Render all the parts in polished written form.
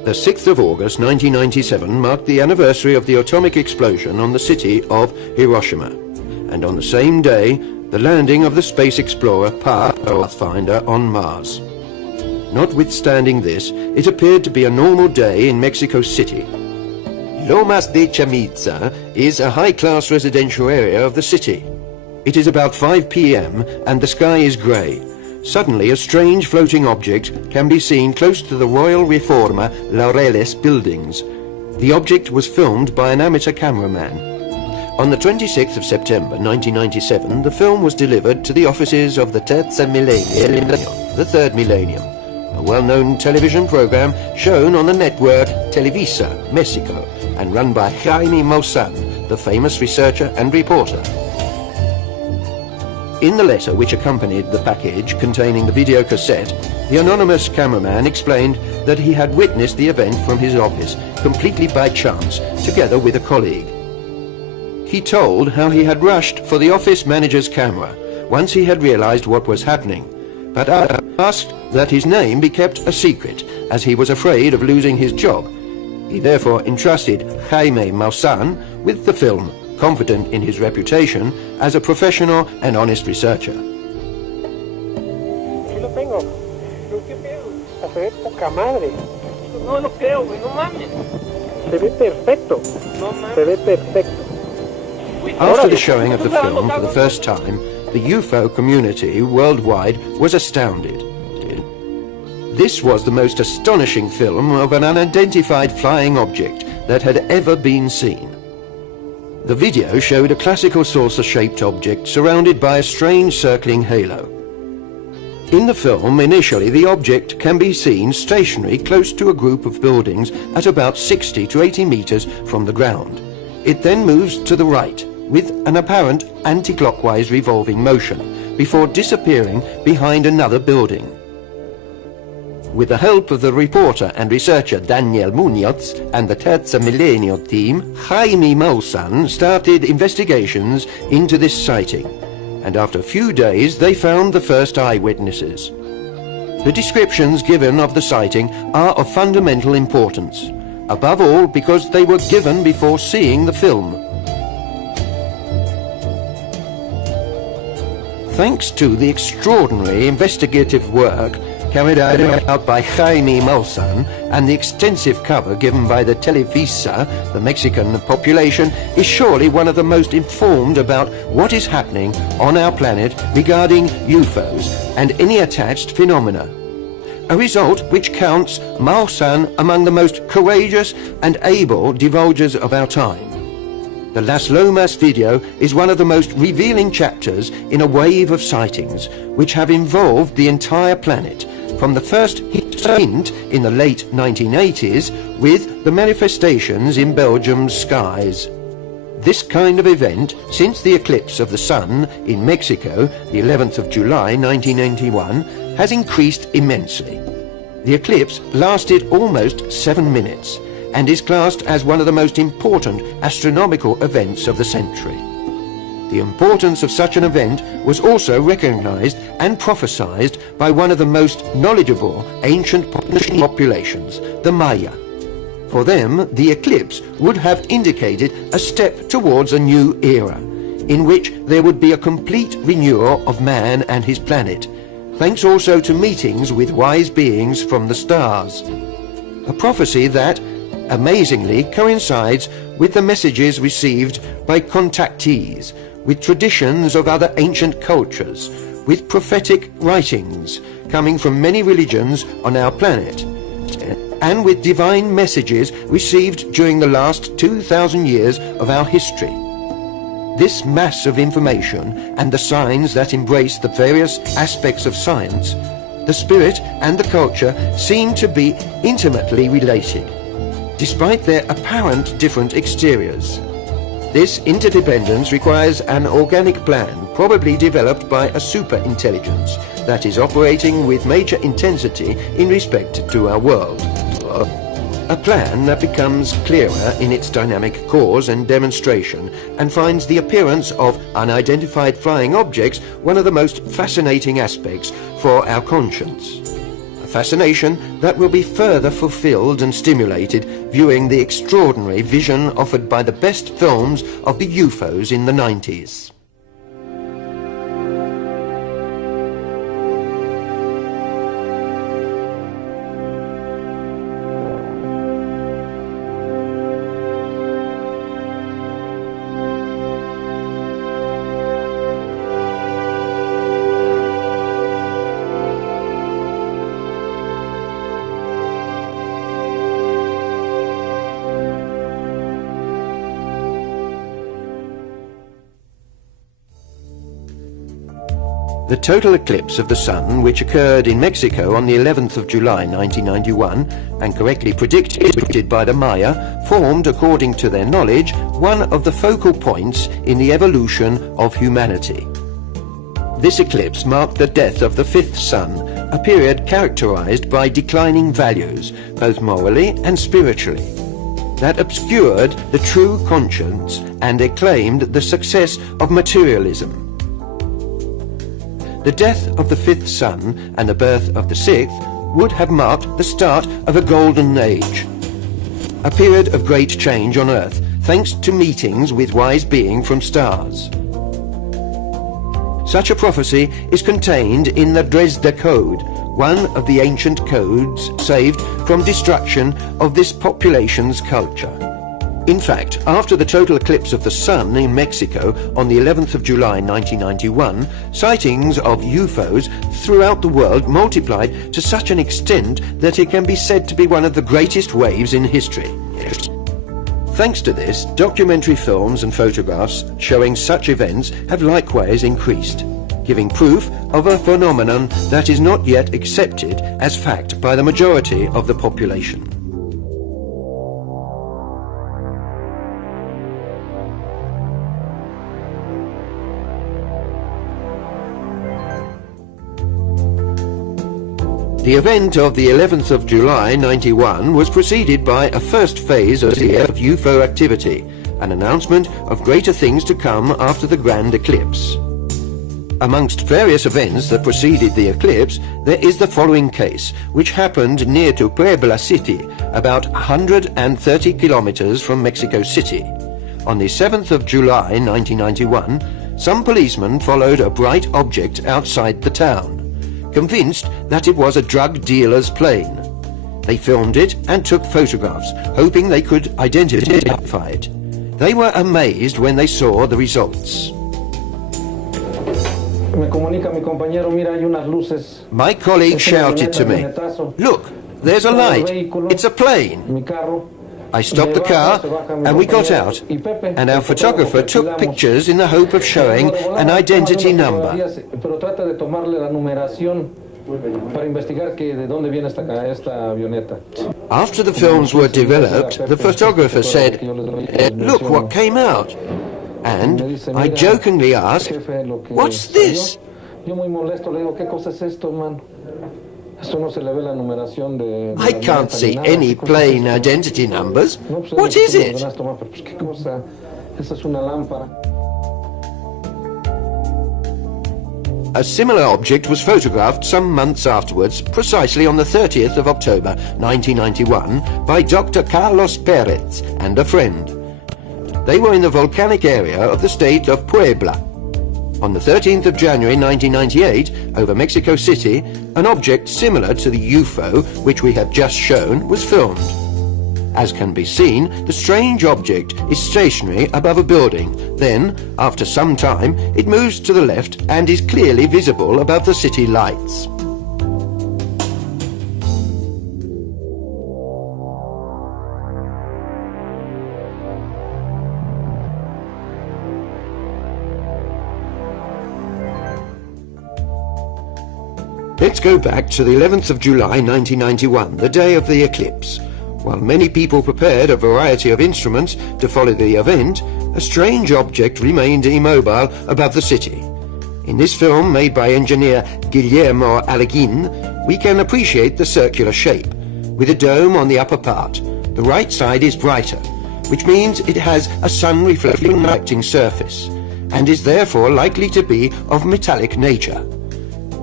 The 6th of August 1997 marked the anniversary of the atomic explosion on the city of Hiroshima, and on the same day, the landing of the space explorer Pathfinder on Mars. Notwithstanding this, it appeared to be a normal day in Mexico City. Lomas de Chamizza is a high-class residential area of the city. It is about 5 p.m. and the sky is grey. Suddenly, a strange floating object can be seen close to the Royal Reforma Laureles buildings. The object was filmed by an amateur cameraman. On the 26th of September 1997, the film was delivered to the offices of the Terza Millennium, the Third Millennium, a well-known television program shown on the network Televisa, Mexico, and run by Jaime Maussan, the famous researcher and reporter. In the letter which accompanied the package containing the video cassette, the anonymous cameraman explained that he had witnessed the event from his office, completely by chance, together with a colleague. He told how he had rushed for the office manager's camera once he had realized what was happening, but asked that his name be kept a secret, as he was afraid of losing his job. He therefore entrusted Jaime Maussan with the film, confident in his reputation as a professional and honest researcher. Aquí lo tengo. ¿Qué pedo? Se ve poca madre. No lo creo, güey, no mames. Se ve perfecto. No mames. Se ve perfecto. After the showing of the film for the first time, the UFO community worldwide was astounded. This was the most astonishing film of an unidentified flying object that had ever been seen. The video showed a classical saucer-shaped object surrounded by a strange circling halo. In the film, initially, the object can be seen stationary close to a group of buildings at about 60 to 80 meters from the ground. It then moves to the right, with an apparent anti-clockwise revolving motion, before disappearing behind another building. With the help of the reporter and researcher Daniel Munoz and the Terza Milenio team, Jaime Maussan started investigations into this sighting, and after a few days they found the first eyewitnesses. The descriptions given of the sighting are of fundamental importance, above all because they were given before seeing the film. Thanks to the extraordinary investigative work carried out by Jaime Maussan and the extensive cover given by the Televisa, the Mexican population is surely one of the most informed about what is happening on our planet regarding UFOs and any attached phenomena. A result which counts Maussan among the most courageous and able divulgers of our time. The Las Lomas video is one of the most revealing chapters in a wave of sightings which have involved the entire planet, from the first hint in the late 1980s with the manifestations in Belgium's skies. This kind of event, since the eclipse of the sun in Mexico, the 11th of July 1991, has increased immensely. The eclipse lasted almost 7 minutes and is classed as one of the most important astronomical events of the century. The importance of such an event was also recognized and prophesied by one of the most knowledgeable ancient populations, the Maya. For them, the eclipse would have indicated a step towards a new era, in which there would be a complete renewal of man and his planet, thanks also to meetings with wise beings from the stars. A prophecy that, amazingly, coincides with the messages received by contactees, with traditions of other ancient cultures, with prophetic writings coming from many religions on our planet, and with divine messages received during the last 2,000 years of our history. This mass of information and the signs that embrace the various aspects of science, the spirit and the culture seem to be intimately related, despite their apparent different exteriors. This interdependence requires an organic plan, probably developed by a super-intelligence that is operating with major intensity in respect to our world. A plan that becomes clearer in its dynamic cause and demonstration and finds the appearance of unidentified flying objects one of the most fascinating aspects for our conscience. A fascination that will be further fulfilled and stimulated viewing the extraordinary vision offered by the best films of the UFOs in the 90s. The total eclipse of the Sun, which occurred in Mexico on the 11th of July 1991, and correctly predicted by the Maya, formed, according to their knowledge, one of the focal points in the evolution of humanity. This eclipse marked the death of the fifth sun, a period characterized by declining values, both morally and spiritually, that obscured the true conscience and acclaimed the success of materialism. The death of the fifth son and the birth of the sixth would have marked the start of a golden age, a period of great change on Earth, thanks to meetings with wise beings from stars. Such a prophecy is contained in the Dresde Code, one of the ancient codes saved from destruction of this population's culture. In fact, after the total eclipse of the Sun in Mexico on the 11th of July 1991, sightings of UFOs throughout the world multiplied to such an extent that it can be said to be one of the greatest waves in history. Thanks to this, documentary films and photographs showing such events have likewise increased, giving proof of a phenomenon that is not yet accepted as fact by the majority of the population. The event of the 11th of July 91 was preceded by a first phase of UFO activity, an announcement of greater things to come after the grand eclipse. Amongst various events that preceded the eclipse, there is the following case, which happened near to Puebla City, about 130 kilometers from Mexico City. On the 7th of July 1991, some policemen followed a bright object outside the town, convinced that it was a drug dealer's plane. They filmed it and took photographs, hoping they could identify it. They were amazed when they saw the results. My colleague shouted to me, "Look, there's a light. It's a plane." I stopped the car and we got out, and our photographer took pictures in the hope of showing an identity number. After the films were developed, the photographer said, "Look what came out." And I jokingly asked, "What's this?" "I can't see any plane identity numbers. What is it?" A similar object was photographed some months afterwards, precisely on the 30th of October 1991, by Dr. Carlos Perez and a friend. They were in the volcanic area of the state of Puebla. On the 13th of January 1998, over Mexico City, an object similar to the UFO, which we have just shown, was filmed. As can be seen, the strange object is stationary above a building. Then, after some time, it moves to the left and is clearly visible above the city lights. Let's go back to the 11th of July 1991, the day of the eclipse. While many people prepared a variety of instruments to follow the event, a strange object remained immobile above the city. In this film, made by engineer Guillermo Alleguin, we can appreciate the circular shape, with a dome on the upper part. The right side is brighter, which means it has a sun-reflecting surface, and is therefore likely to be of metallic nature.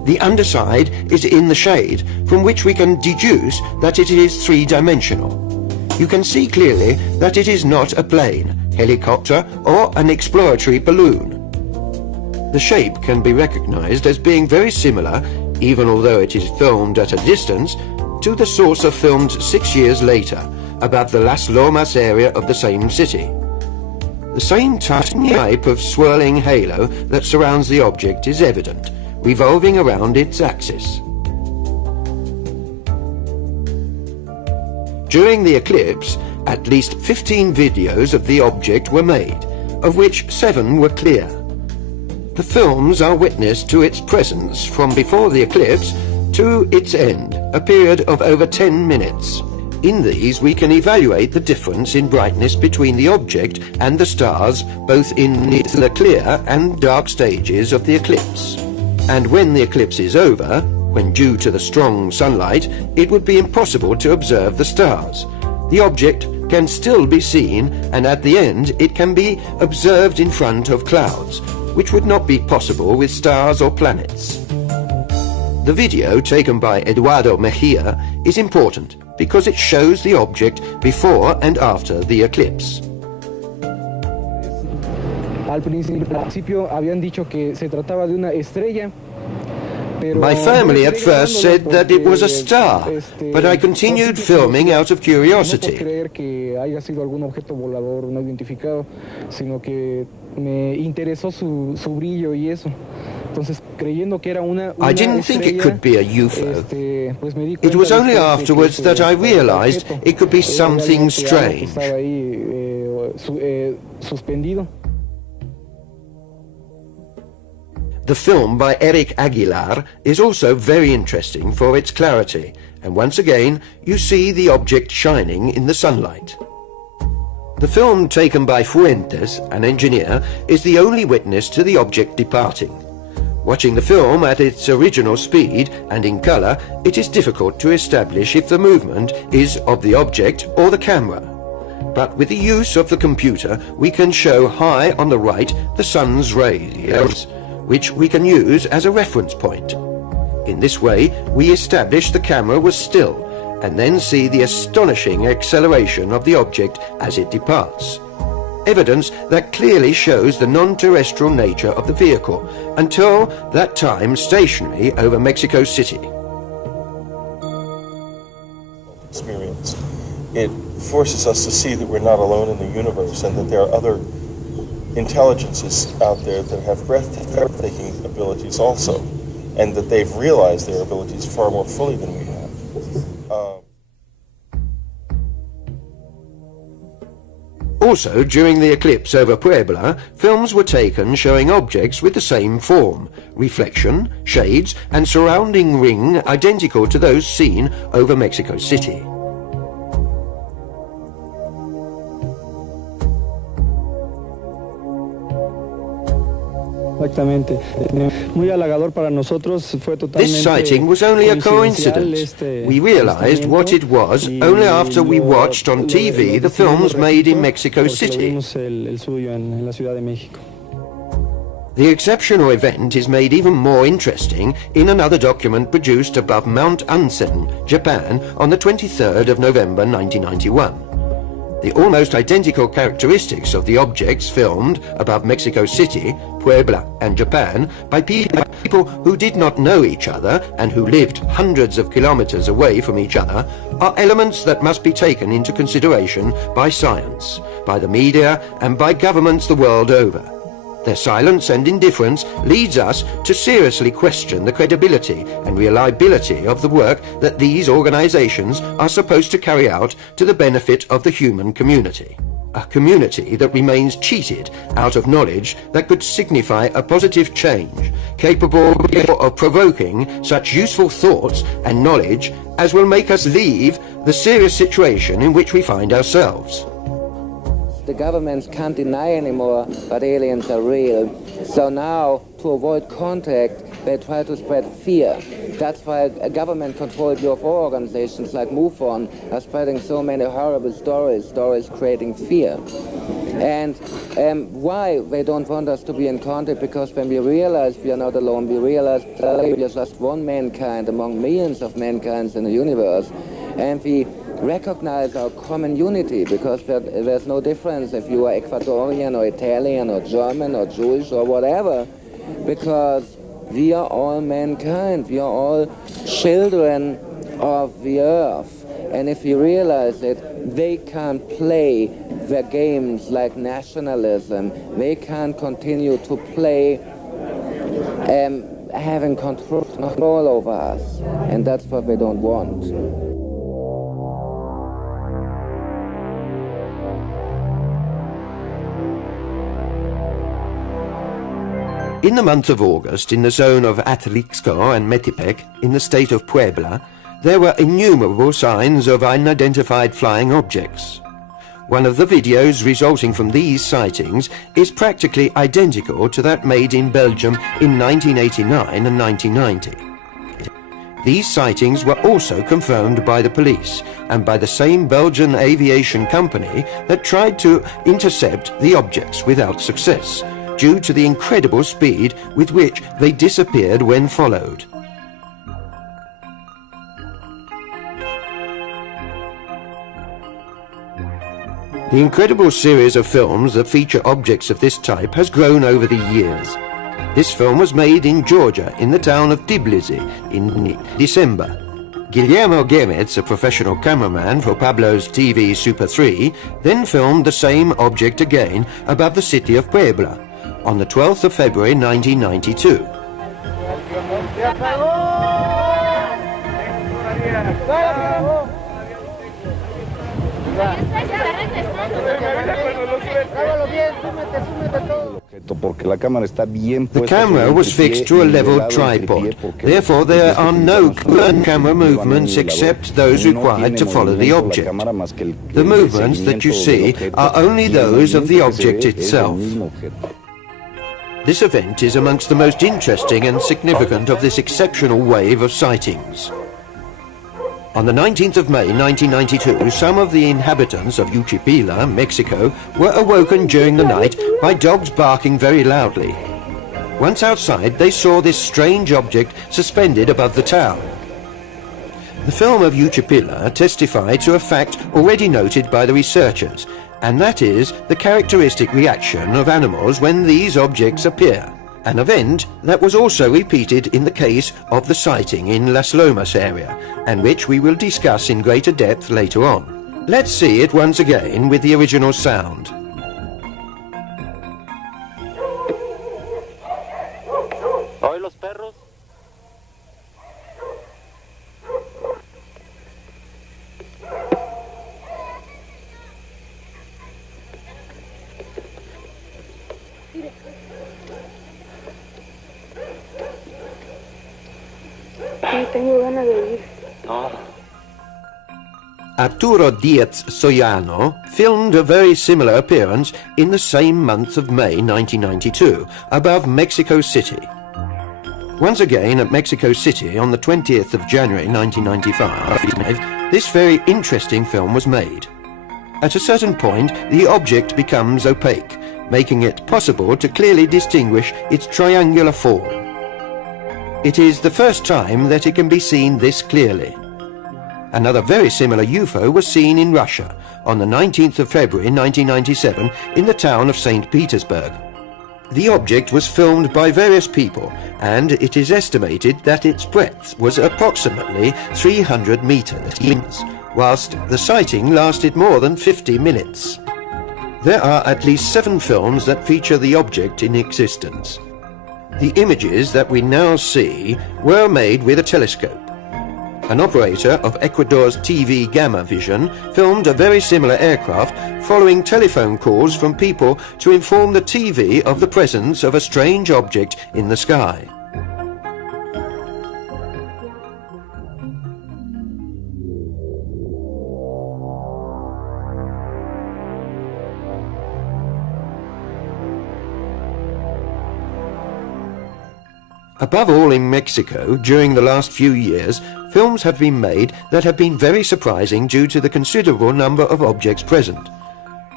The underside is in the shade, from which we can deduce that it is three-dimensional. You can see clearly that it is not a plane, helicopter or an exploratory balloon. The shape can be recognized as being very similar, even although it is filmed at a distance, to the saucer filmed 6 years later above the Las Lomas area of the same city. The same type of swirling halo that surrounds the object is evident, revolving around its axis. During the eclipse, at least 15 videos of the object were made, of which 7 were clear. The films are witness to its presence from before the eclipse to its end, a period of over 10 minutes. In these we can evaluate the difference in brightness between the object and the stars, both in the clear and dark stages of the eclipse. And when the eclipse is over, when due to the strong sunlight, it would be impossible to observe the stars. The object can still be seen, and at the end it can be observed in front of clouds, which would not be possible with stars or planets. The video taken by Eduardo Mejia is important because it shows the object before and after the eclipse. Al principio habían dicho que se trataba de una estrella. My family at first said that it was a star, but I continued filming out of curiosity. I didn't think it could be a UFO. It was only afterwards that I realized it could be something strange. The film by Eric Aguilar is also very interesting for its clarity, and once again you see the object shining in the sunlight. The film taken by Fuentes, an engineer, is the only witness to the object departing. Watching the film at its original speed and in color, it is difficult to establish if the movement is of the object or the camera. But with the use of the computer, we can show high on the right the sun's rays, which we can use as a reference point. In this way, we establish the camera was still, and then see the astonishing acceleration of the object as it departs. Evidence that clearly shows the non-terrestrial nature of the vehicle, until that time stationary over Mexico City. Experience. It forces us to see that we're not alone in the universe and that there are other intelligences out there that have breathtaking abilities also, and that they've realized their abilities far more fully than we have. Also, during the eclipse over Puebla, films were taken showing objects with the same form, reflection, shades, and surrounding ring identical to those seen over Mexico City. This sighting was only a coincidence. We realized what it was only after we watched on TV the films made in Mexico City. The exceptional event is made even more interesting in another document produced above Mount Ansen, Japan, on the 23rd of November 1991. The almost identical characteristics of the objects filmed above Mexico City, Puebla and Japan by people who did not know each other and who lived hundreds of kilometers away from each other are elements that must be taken into consideration by science, by the media and by governments the world over. Their silence and indifference leads us to seriously question the credibility and reliability of the work that these organizations are supposed to carry out to the benefit of the human community. A community that remains cheated out of knowledge that could signify a positive change, capable of provoking such useful thoughts and knowledge as will make us leave the serious situation in which we find ourselves. The governments can't deny anymore that aliens are real. So now, to avoid contact, they try to spread fear. That's why government-controlled UFO organizations like MUFON are spreading so many horrible stories creating fear. And why they don't want us to be in contact? Because when we realize we are not alone, we realize that we are just one mankind among millions of mankinds in the universe, and we recognize our common unity, because there's no difference if you are Ecuadorian or Italian or German or Jewish or whatever, because we are all mankind, we are all children of the earth. And if we realize it, they can't play their games like nationalism, they can't continue to play having control over us, and that's what they don't want. In the month of August, in the zone of Atlixco and Metepec, in the state of Puebla, there were innumerable signs of unidentified flying objects. One of the videos resulting from these sightings is practically identical to that made in Belgium in 1989 and 1990. These sightings were also confirmed by the police and by the same Belgian aviation company that tried to intercept the objects without success, due to the incredible speed with which they disappeared when followed. The incredible series of films that feature objects of this type has grown over the years. This film was made in Georgia, in the town of Tbilisi, in December. Guillermo Gemetz, a professional cameraman for Pablo's TV Super 3, then filmed the same object again above the city of Puebla, on the 12th of February 1992. The camera was fixed to a level tripod, therefore there are no camera movements except those required to follow the object. The movements that you see are only those of the object itself. This event is amongst the most interesting and significant of this exceptional wave of sightings. On the 19th of May 1992, some of the inhabitants of Uchipila, Mexico, were awoken during the night by dogs barking very loudly. Once outside, they saw this strange object suspended above the town. The film of Uchipila testified to a fact already noted by the researchers, and that is the characteristic reaction of animals when these objects appear, an event that was also repeated in the case of the sighting in Las Lomas area, and which we will discuss in greater depth later on. Let's see it once again with the original sound. Hoy los perros. Tengo ganas de ir. No. Arturo Diaz Soyano filmed a very similar appearance in the same month of May 1992 above Mexico City. Once again at Mexico City on the 20th of January 1995, this very interesting film was made. At a certain point, the object becomes opaque, making it possible to clearly distinguish its triangular form. It is the first time that it can be seen this clearly. Another very similar UFO was seen in Russia on the 19th of February 1997 in the town of St. Petersburg. The object was filmed by various people, and it is estimated that its breadth was approximately 300 meters, whilst the sighting lasted more than 50 minutes. There are at least 7 films that feature the object in existence. The images that we now see were made with a telescope. An operator of Ecuador's TV Gamma Vision filmed a very similar aircraft following telephone calls from people to inform the TV of the presence of a strange object in the sky. Above all in Mexico, during the last few years, films have been made that have been very surprising due to the considerable number of objects present.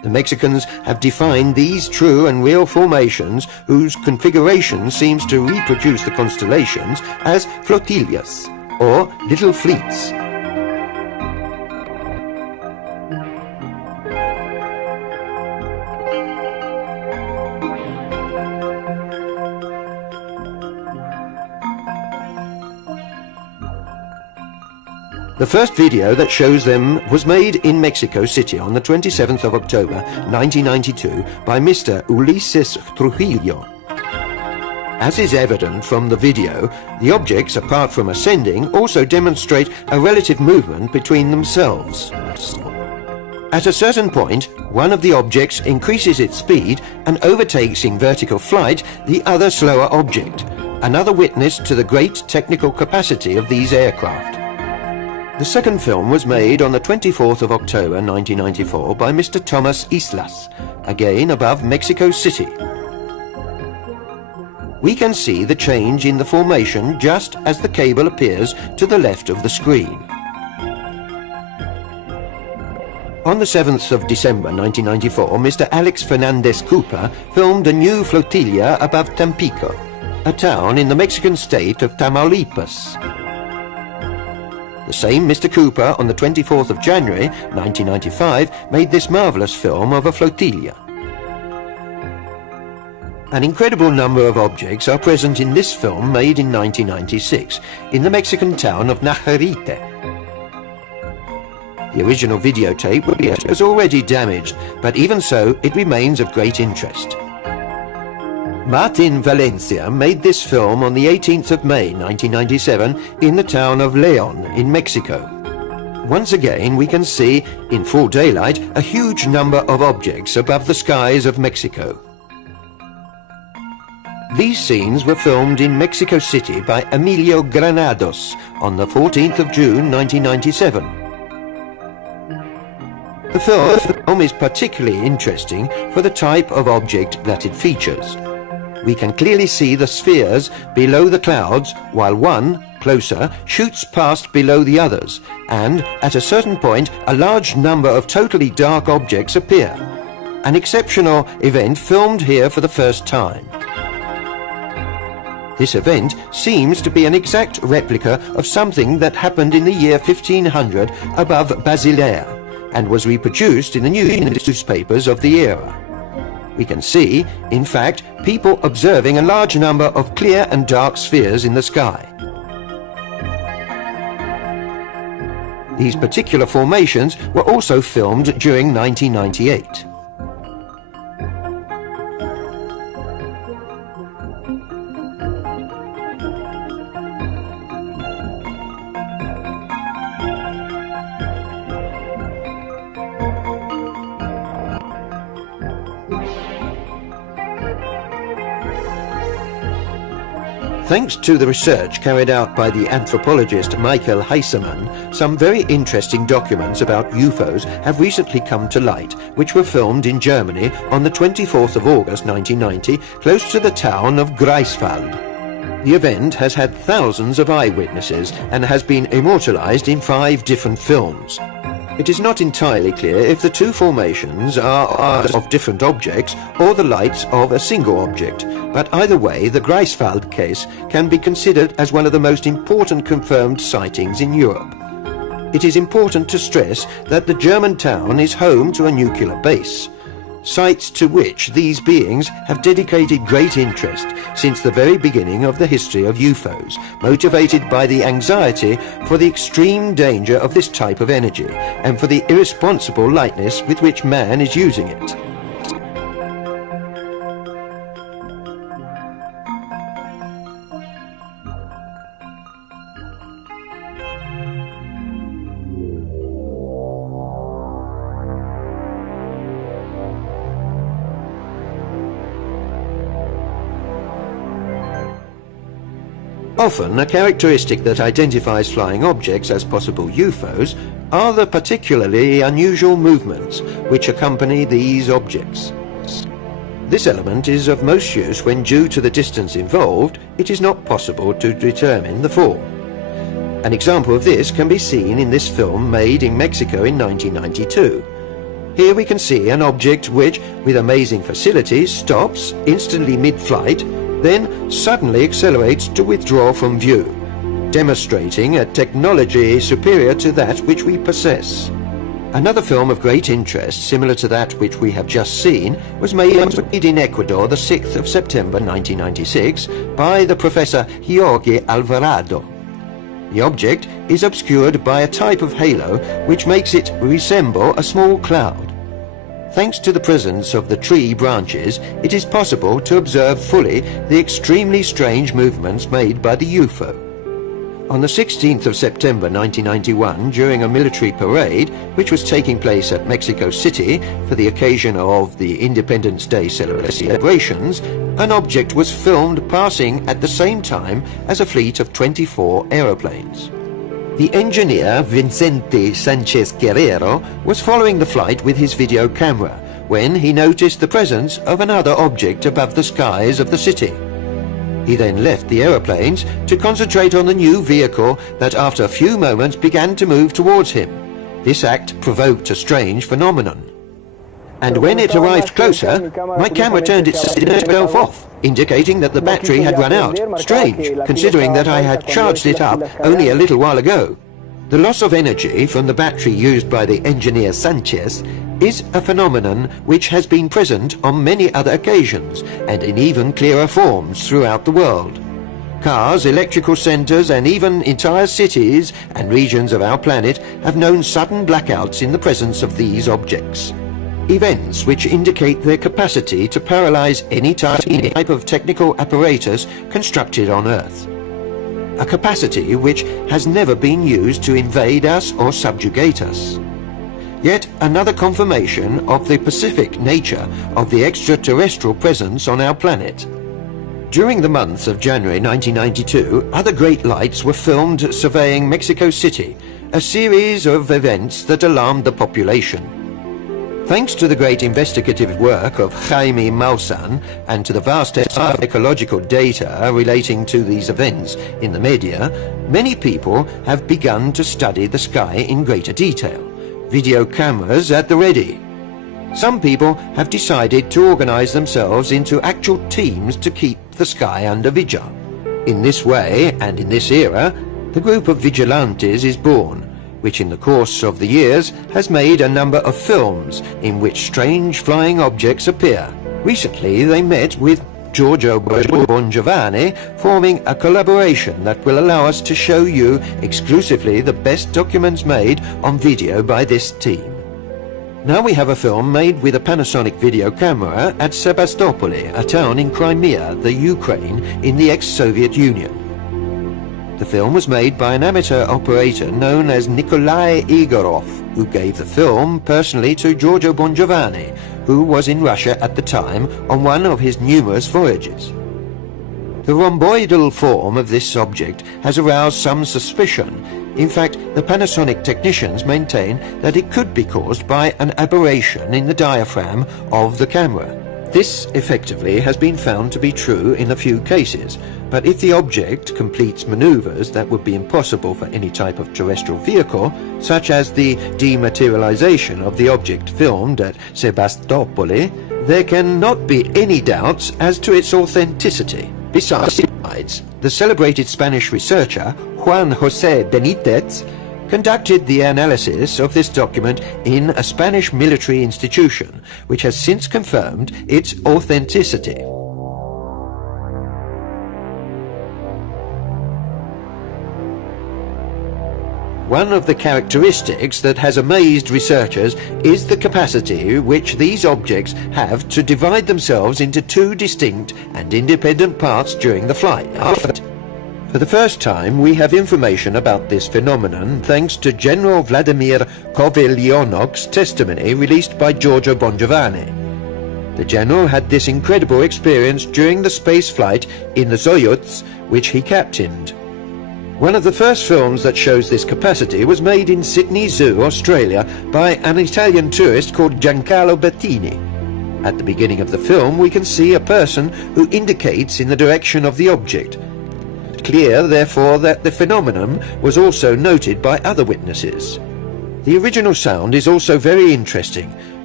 The Mexicans have defined these true and real formations, whose configuration seems to reproduce the constellations, as flotillas, or little fleets. The first video that shows them was made in Mexico City on the 27th of October 1992 by Mr. Ulises Trujillo. As is evident from the video, the objects, apart from ascending, also demonstrate a relative movement between themselves. At a certain point, one of the objects increases its speed and overtakes in vertical flight the other slower object, another witness to the great technical capacity of these aircraft. The second film was made on the 24th of October 1994 by Mr. Thomas Islas, again above Mexico City. We can see the change in the formation just as the cable appears to the left of the screen. On the 7th of December 1994, Mr. Alex Fernandez Cooper filmed a new flotilla above Tampico, a town in the Mexican state of Tamaulipas. The same Mr. Cooper, on the 24th of January 1995, made this marvelous film of a flotilla. An incredible number of objects are present in this film made in 1996 in the Mexican town of Najarite. The original videotape was already damaged, but even so it remains of great interest. Martin Valencia made this film on the 18th of May 1997 in the town of Leon in Mexico. Once again we can see, in full daylight, a huge number of objects above the skies of Mexico. These scenes were filmed in Mexico City by Emilio Granados on the 14th of June 1997. The film is particularly interesting for the type of object that it features. We can clearly see the spheres below the clouds, while one, closer, shoots past below the others, and at a certain point a large number of totally dark objects appear. An exceptional event filmed here for the first time. This event seems to be an exact replica of something that happened in the year 1500 above Basilea, and was reproduced in the newspapers of the era. We can see, in fact, people observing a large number of clear and dark spheres in the sky. These particular formations were also filmed during 1998. Thanks to the research carried out by the anthropologist Michael Heisemann, some very interesting documents about UFOs have recently come to light, which were filmed in Germany on the 24th of August 1990, close to the town of Greifswald. The event has had thousands of eyewitnesses and has been immortalized in 5 different films. It is not entirely clear if the two formations are of different objects or the lights of a single object, but either way the Greifswald case can be considered as one of the most important confirmed sightings in Europe. It is important to stress that the German town is home to a nuclear base, sites to which these beings have dedicated great interest since the very beginning of the history of UFOs, motivated by the anxiety for the extreme danger of this type of energy and for the irresponsible lightness with which man is using it. Often, a characteristic that identifies flying objects as possible UFOs are the particularly unusual movements which accompany these objects. This element is of most use when, due to the distance involved, it is not possible to determine the form. An example of this can be seen in this film made in Mexico in 1992. Here we can see an object which, with amazing facilities, stops instantly mid-flight, then suddenly accelerates to withdraw from view, demonstrating a technology superior to that which we possess. Another film of great interest, similar to that which we have just seen, was made in Ecuador the 6th of September 1996 by the Professor Jorge Alvarado. The object is obscured by a type of halo which makes it resemble a small cloud. Thanks to the presence of the tree branches, it is possible to observe fully the extremely strange movements made by the UFO. On the 16th of September 1991, during a military parade which was taking place at Mexico City for the occasion of the Independence Day celebrations, an object was filmed passing at the same time as a fleet of 24 aeroplanes. The engineer Vicente Sanchez Guerrero was following the flight with his video camera when he noticed the presence of another object above the skies of the city. He then left the aeroplanes to concentrate on the new vehicle that after a few moments began to move towards him. This act provoked a strange phenomenon. And when it arrived closer, my camera turned itself off, indicating that the battery had run out. Strange, considering that I had charged it up only a little while ago. The loss of energy from the battery used by the engineer Sanchez is a phenomenon which has been present on many other occasions and in even clearer forms throughout the world. Cars, electrical centers, and even entire cities and regions of our planet have known sudden blackouts in the presence of these objects. Events which indicate their capacity to paralyze any type of technical apparatus constructed on Earth. A capacity which has never been used to invade us or subjugate us. Yet another confirmation of the pacific nature of the extraterrestrial presence on our planet. During the months of January 1992, other great lights were filmed surveying Mexico City, a series of events that alarmed the population. Thanks to the great investigative work of Jaime Maussan and to the vast ecological data relating to these events in the media, many people have begun to study the sky in greater detail. Video cameras at the ready. Some people have decided to organize themselves into actual teams to keep the sky under vigil. In this way, and in this era, the group of vigilantes is born, which in the course of the years has made a number of films in which strange flying objects appear. Recently they met with Giorgio Bongiovanni, forming a collaboration that will allow us to show you exclusively the best documents made on video by this team. Now we have a film made with a Panasonic video camera at Sebastopol, a town in Crimea, the Ukraine, in the ex-Soviet Union. The film was made by an amateur operator known as Nikolai Igorov, who gave the film personally to Giorgio Bongiovanni, who was in Russia at the time on one of his numerous voyages. The rhomboidal form of this object has aroused some suspicion. In fact, the Panasonic technicians maintain that it could be caused by an aberration in the diaphragm of the camera. This effectively has been found to be true in a few cases, but if the object completes maneuvers that would be impossible for any type of terrestrial vehicle, such as the dematerialization of the object filmed at Sebastopol, there cannot be any doubts as to its authenticity. Besides, the celebrated Spanish researcher Juan José Benítez conducted the analysis of this document in a Spanish military institution, which has since confirmed its authenticity. One of the characteristics that has amazed researchers is the capacity which these objects have to divide themselves into two distinct and independent parts during the flight. For the first time, we have information about this phenomenon thanks to General Vladimir Kovalyonok's testimony released by Giorgio Bongiovanni. The general had this incredible experience during the space flight in the Soyuz, which he captained. One of the first films that shows this capacity was made in Sydney Zoo, Australia, by an Italian tourist called Giancarlo Bettini. At the beginning of the film, we can see a person who indicates in the direction of the object. Clear, therefore, that the phenomenon was also noted by other witnesses. The original sound is also very interesting.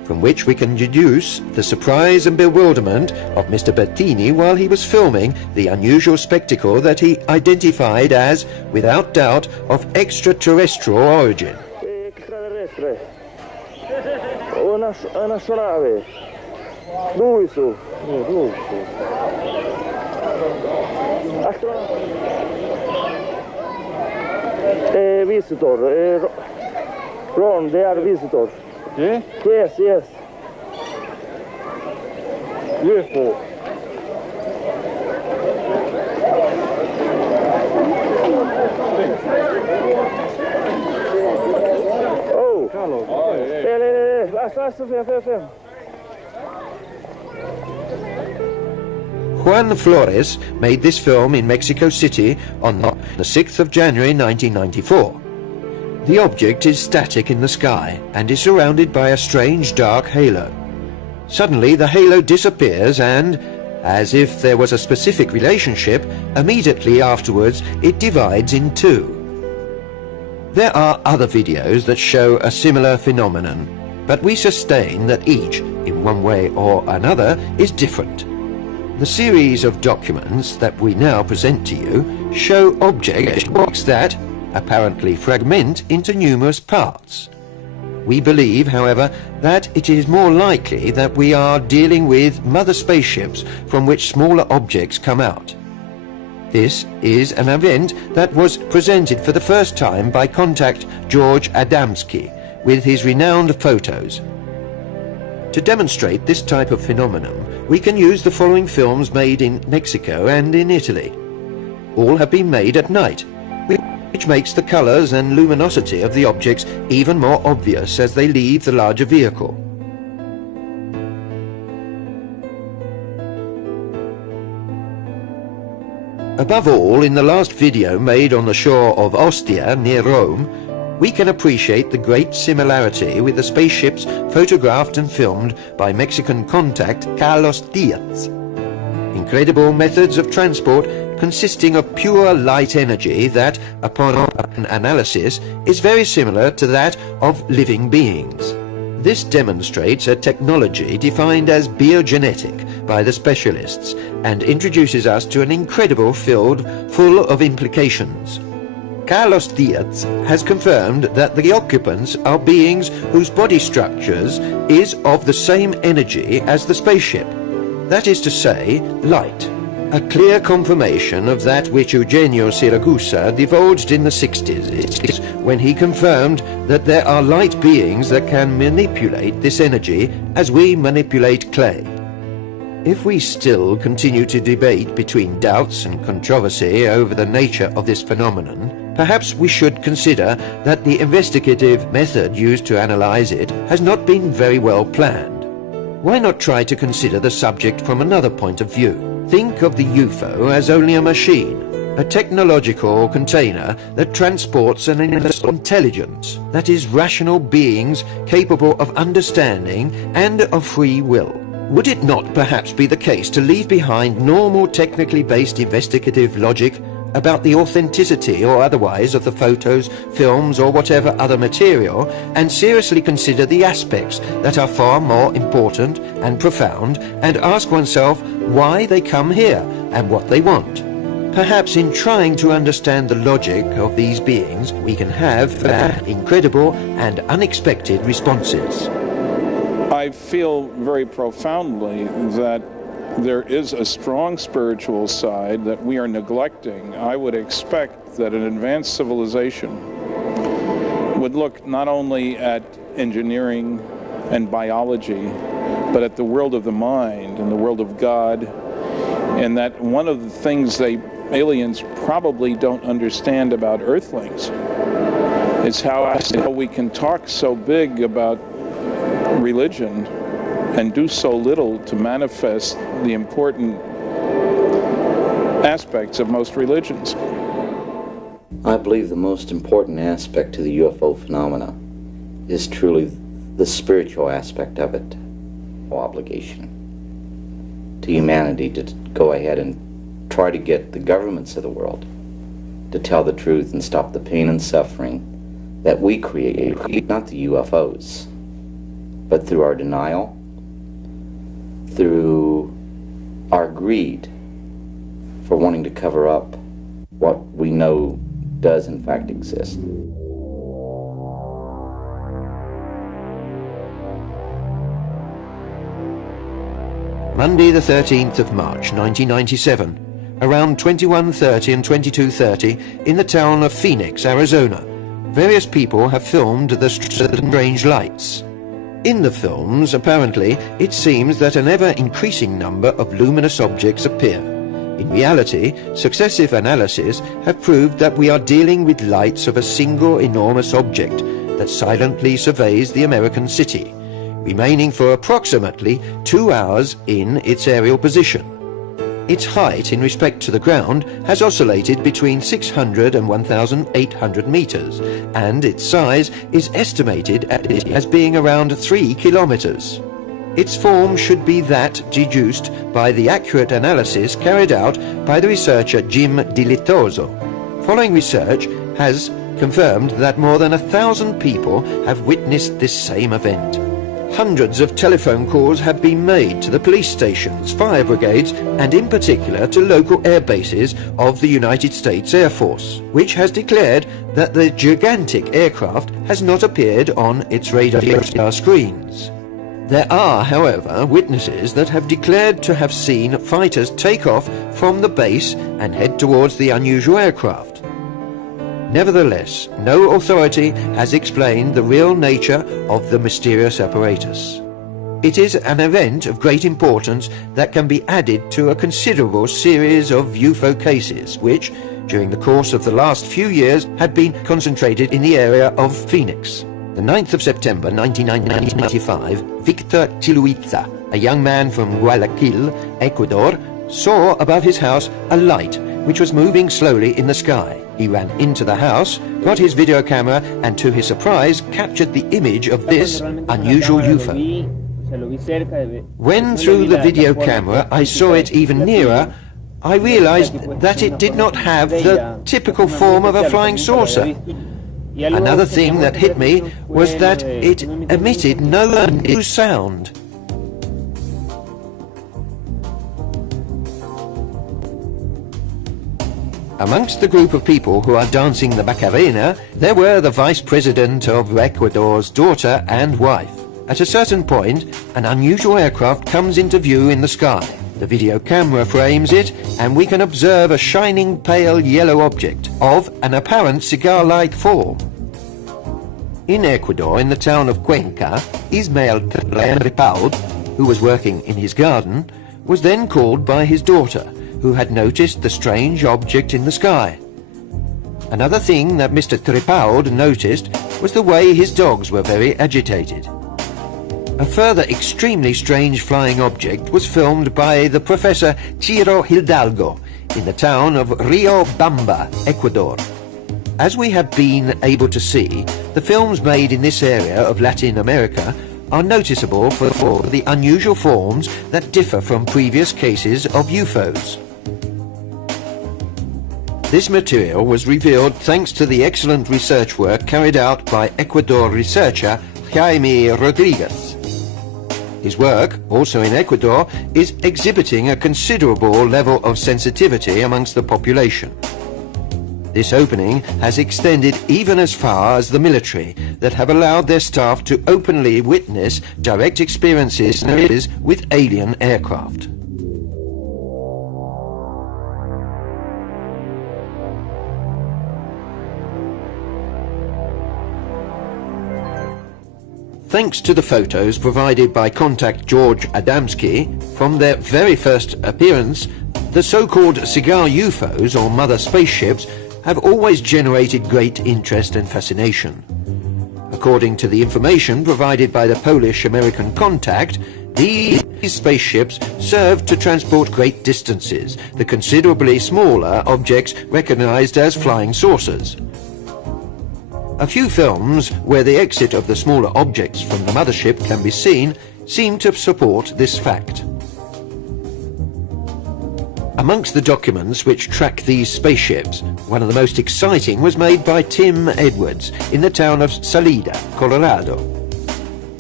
from which we can deduce the surprise and bewilderment of Mr. Bettini while he was filming the unusual spectacle that he identified as, without doubt, of extraterrestrial origin. Extraterrestre. Una astronave. Dove su? Visitor. Ron, they are visitors. Yeah? Yes. UFO. Oh. Carlos. Juan Flores made this film in Mexico City on the 6th of January 1994. The object is static in the sky and is surrounded by a strange dark halo. Suddenly the halo disappears and, as if there was a specific relationship, immediately afterwards it divides in two. There are other videos that show a similar phenomenon, but we sustain that each, in one way or another, is different. The series of documents that we now present to you show objects that apparently fragment into numerous parts. We believe, however, that it is more likely that we are dealing with mother spaceships from which smaller objects come out. This is an event that was presented for the first time by contact George Adamski with his renowned photos. To demonstrate this type of phenomenon, we can use the following films made in Mexico and in Italy. All have been made at night, which makes the colors and luminosity of the objects even more obvious as they leave the larger vehicle. Above all, in the last video made on the shore of Ostia near Rome, we can appreciate the great similarity with the spaceships photographed and filmed by Mexican contact Carlos Diaz. Incredible methods of transport consisting of pure light energy that, upon analysis, is very similar to that of living beings. This demonstrates a technology defined as biogenetic by the specialists and introduces us to an incredible field full of implications. Carlos Diaz has confirmed that the occupants are beings whose body structures is of the same energy as the spaceship. That is to say, light. A clear confirmation of that which Eugenio Siragusa divulged in the 60s when he confirmed that there are light beings that can manipulate this energy as we manipulate clay. If we still continue to debate between doubts and controversy over the nature of this phenomenon, perhaps we should consider that the investigative method used to analyze it has not been very well planned. Why not try to consider the subject from another point of view? Think of the UFO as only a machine, a technological container that transports an intelligence, that is, rational beings capable of understanding and of free will. Would it not perhaps be the case to leave behind normal technically based investigative logic about the authenticity or otherwise of the photos, films or whatever other material, and seriously consider the aspects that are far more important and profound, and ask oneself why they come here and what they want? Perhaps in trying to understand the logic of these beings, we can have incredible and unexpected responses. I feel very profoundly that there is a strong spiritual side that we are neglecting. I would expect that an advanced civilization would look not only at engineering and biology, but at the world of the mind and the world of God, and that one of the things aliens probably don't understand about Earthlings is how we can talk so big about religion and do so little to manifest the important aspects of most religions. I believe the most important aspect to the UFO phenomena is truly the spiritual aspect of it. Obligation to humanity to go ahead and try to get the governments of the world to tell the truth and stop the pain and suffering that we create, not the UFOs. but through our denial, through our greed for wanting to cover up what we know does in fact exist. Monday the 13th of March 1997, around 21:30 and 22:30 in the town of Phoenix, Arizona, various people have filmed the strange lights. In the films, apparently, it seems that an ever-increasing number of luminous objects appear. In reality, successive analyses have proved that we are dealing with lights of a single enormous object that silently surveys the American city, remaining for approximately 2 hours in its aerial position. Its height in respect to the ground has oscillated between 600 and 1,800 meters, and its size is estimated as being around 3 kilometers. Its form should be that deduced by the accurate analysis carried out by the researcher Jim Dilitoso. Following research has confirmed that more than 1,000 people have witnessed this same event. Hundreds of telephone calls have been made to the police stations, fire brigades, and in particular to local air bases of the United States Air Force, which has declared that the gigantic aircraft has not appeared on its radar screens. There are, however, witnesses that have declared to have seen fighters take off from the base and head towards the unusual aircraft. Nevertheless, no authority has explained the real nature of the mysterious apparatus. It is an event of great importance that can be added to a considerable series of UFO cases which, during the course of the last few years, had been concentrated in the area of Phoenix. The 9th of September 1995, Victor Chiluiza, a young man from Guayaquil, Ecuador, saw above his house a light which was moving slowly in the sky. He ran into the house, got his video camera, and to his surprise captured the image of this unusual UFO. When through the video camera I saw it even nearer, I realized that it did not have the typical form of a flying saucer. Another thing that hit me was that it emitted no new sound. Amongst the group of people who are dancing the Macarena, there were the Vice President of Ecuador's daughter and wife. At a certain point, an unusual aircraft comes into view in the sky. The video camera frames it, and we can observe a shining pale yellow object of an apparent cigar-like form. In Ecuador, in the town of Cuenca, Ismael Tripao, who was working in his garden, was then called by his daughter, who had noticed the strange object in the sky. Another thing that Mr. Tripao noticed was the way his dogs were very agitated. A further extremely strange flying object was filmed by the Professor Ciro Hidalgo in the town of Rio Bamba, Ecuador. As we have been able to see, the films made in this area of Latin America are noticeable for the unusual forms that differ from previous cases of UFOs. This material was revealed thanks to the excellent research work carried out by Ecuador researcher Jaime Rodriguez. His work, also in Ecuador, is exhibiting a considerable level of sensitivity amongst the population. This opening has extended even as far as the military, that have allowed their staff to openly witness direct experiences with alien aircraft. Thanks to the photos provided by contact George Adamski, from their very first appearance, the so-called cigar UFOs, or mother spaceships, have always generated great interest and fascination. According to the information provided by the Polish-American contact, these spaceships served to transport great distances, the considerably smaller objects recognized as flying saucers. A few films where the exit of the smaller objects from the mothership can be seen seem to support this fact. Amongst the documents which track these spaceships, one of the most exciting was made by Tim Edwards in the town of Salida, Colorado.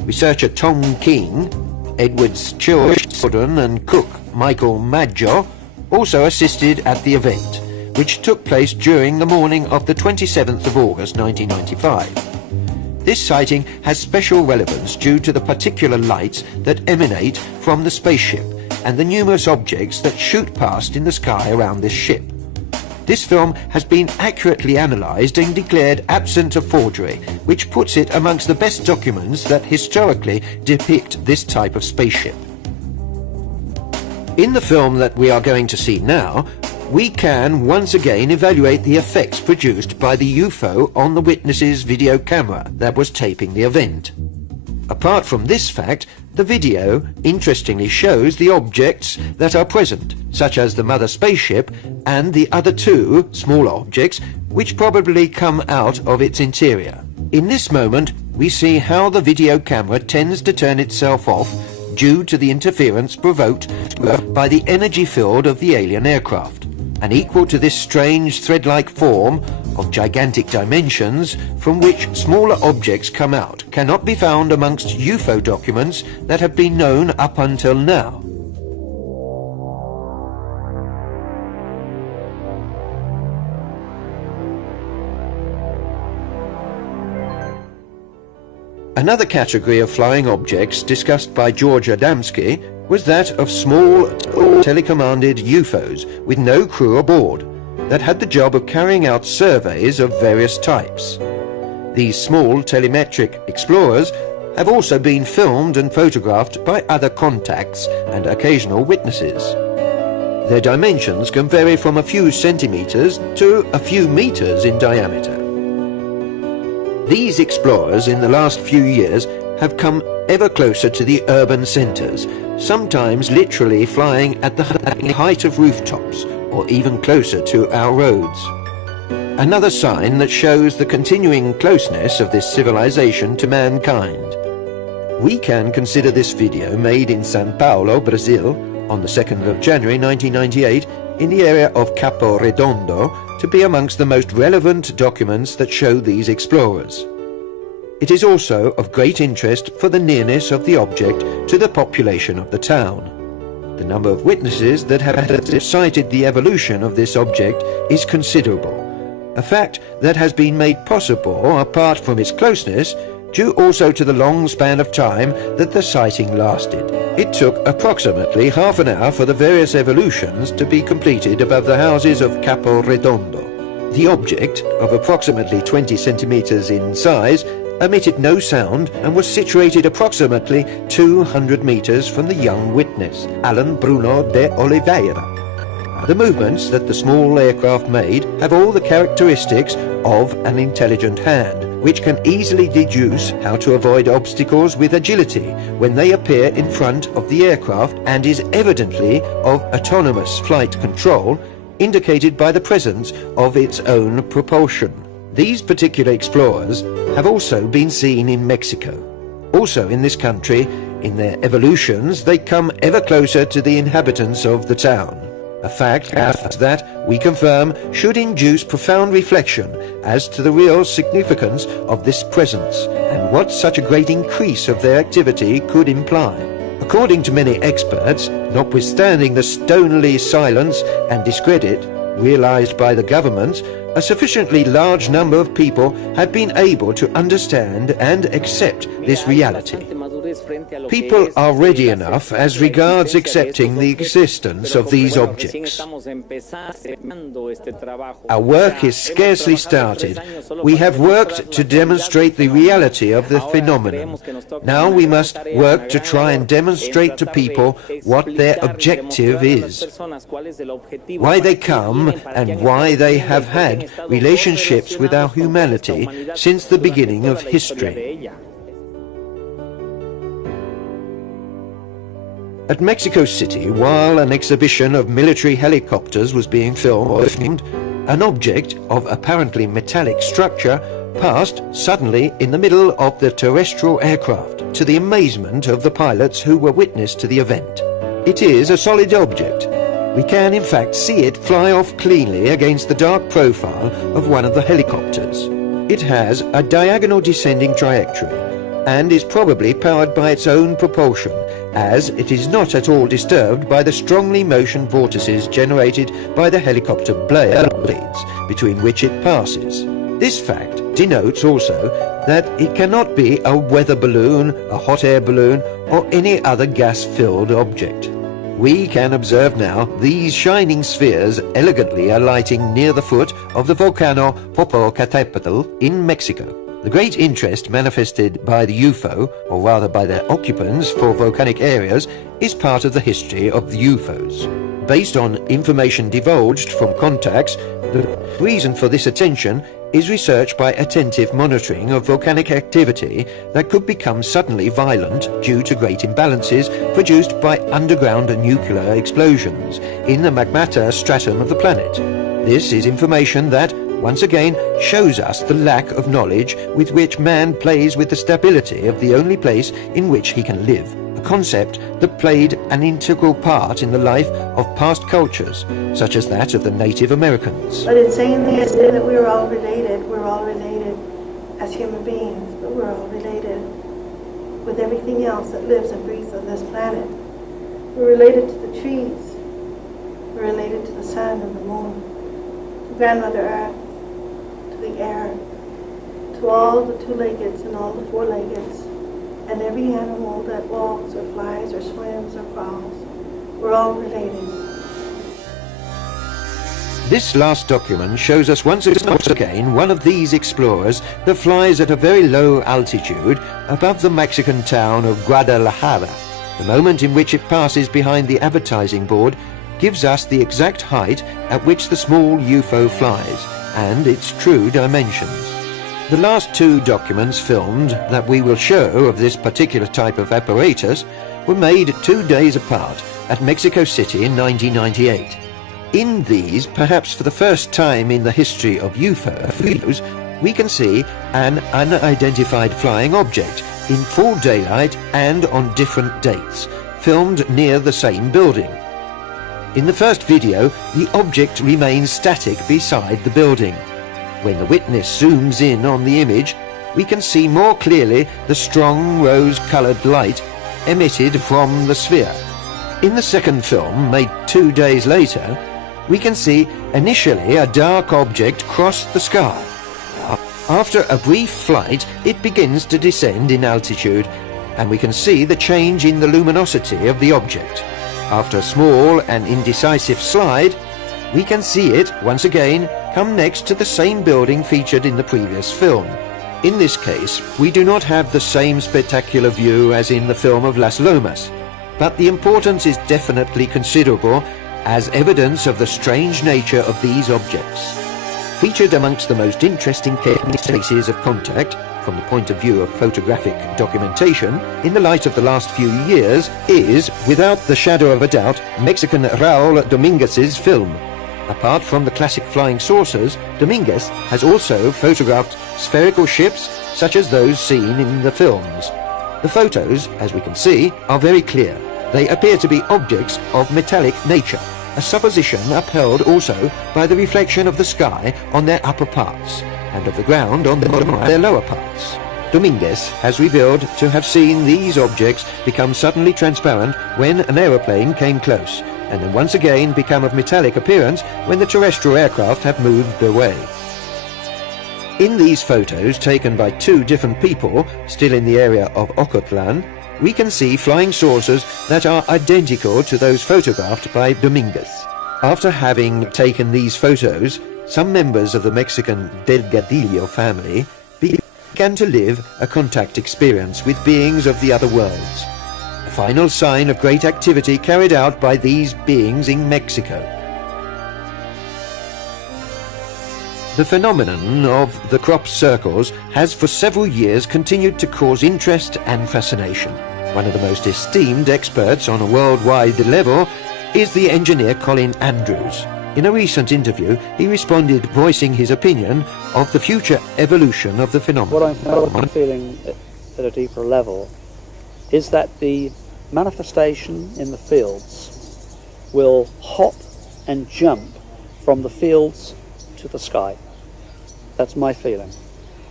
researcher Tom King, Edward's children and cook Michael Maggio also assisted at the event, which took place during the morning of the 27th of August 1995. This sighting has special relevance due to the particular lights that emanate from the spaceship and the numerous objects that shoot past in the sky around this ship. This film has been accurately analysed and declared absent of forgery, which puts it amongst the best documents that historically depict this type of spaceship. In the film that we are going to see now, we can once again evaluate the effects produced by the UFO on the witness's video camera that was taping the event. Apart from this fact, the video interestingly shows the objects that are present, such as the mother spaceship and the other two small objects which probably come out of its interior. In this moment, we see how the video camera tends to turn itself off due to the interference provoked by the energy field of the alien aircraft. And equal to this strange thread-like form of gigantic dimensions from which smaller objects come out cannot be found amongst UFO documents that have been known up until now. Another category of flying objects discussed by George Adamski was that of small telecommanded UFOs with no crew aboard that had the job of carrying out surveys of various types. These small telemetric explorers have also been filmed and photographed by other contacts and occasional witnesses. Their dimensions can vary from a few centimeters to a few meters in diameter. These explorers in the last few years have come ever closer to the urban centres, sometimes literally flying at the height of rooftops or even closer to our roads. Another sign that shows the continuing closeness of this civilization to mankind. We can consider this video made in São Paulo, Brazil, on the 2nd of January 1998 in the area of Capo Redondo to be amongst the most relevant documents that show these explorers. It is also of great interest for the nearness of the object to the population of the town. The number of witnesses that have cited the evolution of this object is considerable, a fact that has been made possible, apart from its closeness, due also to the long span of time that the sighting lasted. It took approximately half an hour for the various evolutions to be completed above the houses of Capo Redondo. The object, of approximately 20 centimeters in size, emitted no sound and was situated approximately 200 meters from the young witness, Alan Bruno de Oliveira. The movements that the small aircraft made have all the characteristics of an intelligent hand, which can easily deduce how to avoid obstacles with agility when they appear in front of the aircraft, and is evidently of autonomous flight control, indicated by the presence of its own propulsion. These particular explorers have also been seen in Mexico. Also in this country, in their evolutions, they come ever closer to the inhabitants of the town. A fact that, we confirm, should induce profound reflection as to the real significance of this presence and what such a great increase of their activity could imply. According to many experts, notwithstanding the stonily silence and discredit realized by the governments, a sufficiently large number of people have been able to understand and accept this reality. People are ready enough as regards accepting the existence of these objects. Our work is scarcely started. We have worked to demonstrate the reality of the phenomenon. Now we must work to try and demonstrate to people what their objective is, why they come and why they have had relationships with our humanity since the beginning of history. At Mexico City, while an exhibition of military helicopters was being filmed, an object of apparently metallic structure passed suddenly in the middle of the terrestrial aircraft, to the amazement of the pilots who were witness to the event. It is a solid object. We can in fact see it fly off cleanly against the dark profile of one of the helicopters. It has a diagonal descending trajectory, and is probably powered by its own propulsion, as it is not at all disturbed by the strongly motion vortices generated by the helicopter blades between which it passes. This fact denotes also that it cannot be a weather balloon, a hot air balloon, or any other gas-filled object. We can observe now these shining spheres elegantly alighting near the foot of the volcano Popocatépetl in Mexico. The great interest manifested by the UFO, or rather by their occupants, for volcanic areas is part of the history of the UFOs. Based on information divulged from contacts, the reason for this attention is research by attentive monitoring of volcanic activity that could become suddenly violent due to great imbalances produced by underground nuclear explosions in the magmata stratum of the planet. This is information that, once again, shows us the lack of knowledge with which man plays with the stability of the only place in which he can live, a concept that played an integral part in the life of past cultures, such as that of the Native Americans. But it's saying the idea that we're all related as human beings, but we're all related with everything else that lives and breathes on this planet. We're related to the trees, we're related to the sun and the moon, to Grandmother Earth, to the air, to all the two-leggeds and all the four-leggeds, and every animal that walks or flies or swims or crawls. We're all related. This last document shows us once again one of these explorers that flies at a very low altitude above the Mexican town of Guadalajara. The moment in which it passes behind the advertising board gives us the exact height at which the small UFO flies and its true dimensions. The last two documents filmed that we will show of this particular type of apparatus were made 2 days apart at Mexico City in 1998. In these, perhaps for the first time in the history of UFOs, we can see an unidentified flying object in full daylight and on different dates, filmed near the same building. In the first video, the object remains static beside the building. When the witness zooms in on the image, we can see more clearly the strong rose-colored light emitted from the sphere. In the second film, made 2 days later, we can see initially a dark object cross the sky. After a brief flight, it begins to descend in altitude, and we can see the change in the luminosity of the object. After a small and indecisive slide, we can see it, once again, come next to the same building featured in the previous film. In this case, we do not have the same spectacular view as in the film of Las Lomas, but the importance is definitely considerable as evidence of the strange nature of these objects. Featured amongst the most interesting cases of contact, from the point of view of photographic documentation, in the light of the last few years, is, without the shadow of a doubt, Mexican Raul Dominguez's film. Apart from the classic flying saucers, Dominguez has also photographed spherical ships such as those seen in the films. The photos, as we can see, are very clear. They appear to be objects of metallic nature, a supposition upheld also by the reflection of the sky on their upper parts, and of the ground on their lower parts. Dominguez has revealed to have seen these objects become suddenly transparent when an aeroplane came close, and then once again become of metallic appearance when the terrestrial aircraft have moved away. In these photos, taken by 2 different people, still in the area of Ocotlan, we can see flying saucers that are identical to those photographed by Dominguez. After having taken these photos, some members of the Mexican Delgadillo family began to live a contact experience with beings of the other worlds, a final sign of great activity carried out by these beings in Mexico. The phenomenon of the crop circles has for several years continued to cause interest and fascination. One of the most esteemed experts on a worldwide level is the engineer Colin Andrews. In a recent interview, he responded voicing his opinion of the future evolution of the phenomenon. What I'm feeling at a deeper level is that the manifestation in the fields will hop and jump from the fields to the sky. That's my feeling.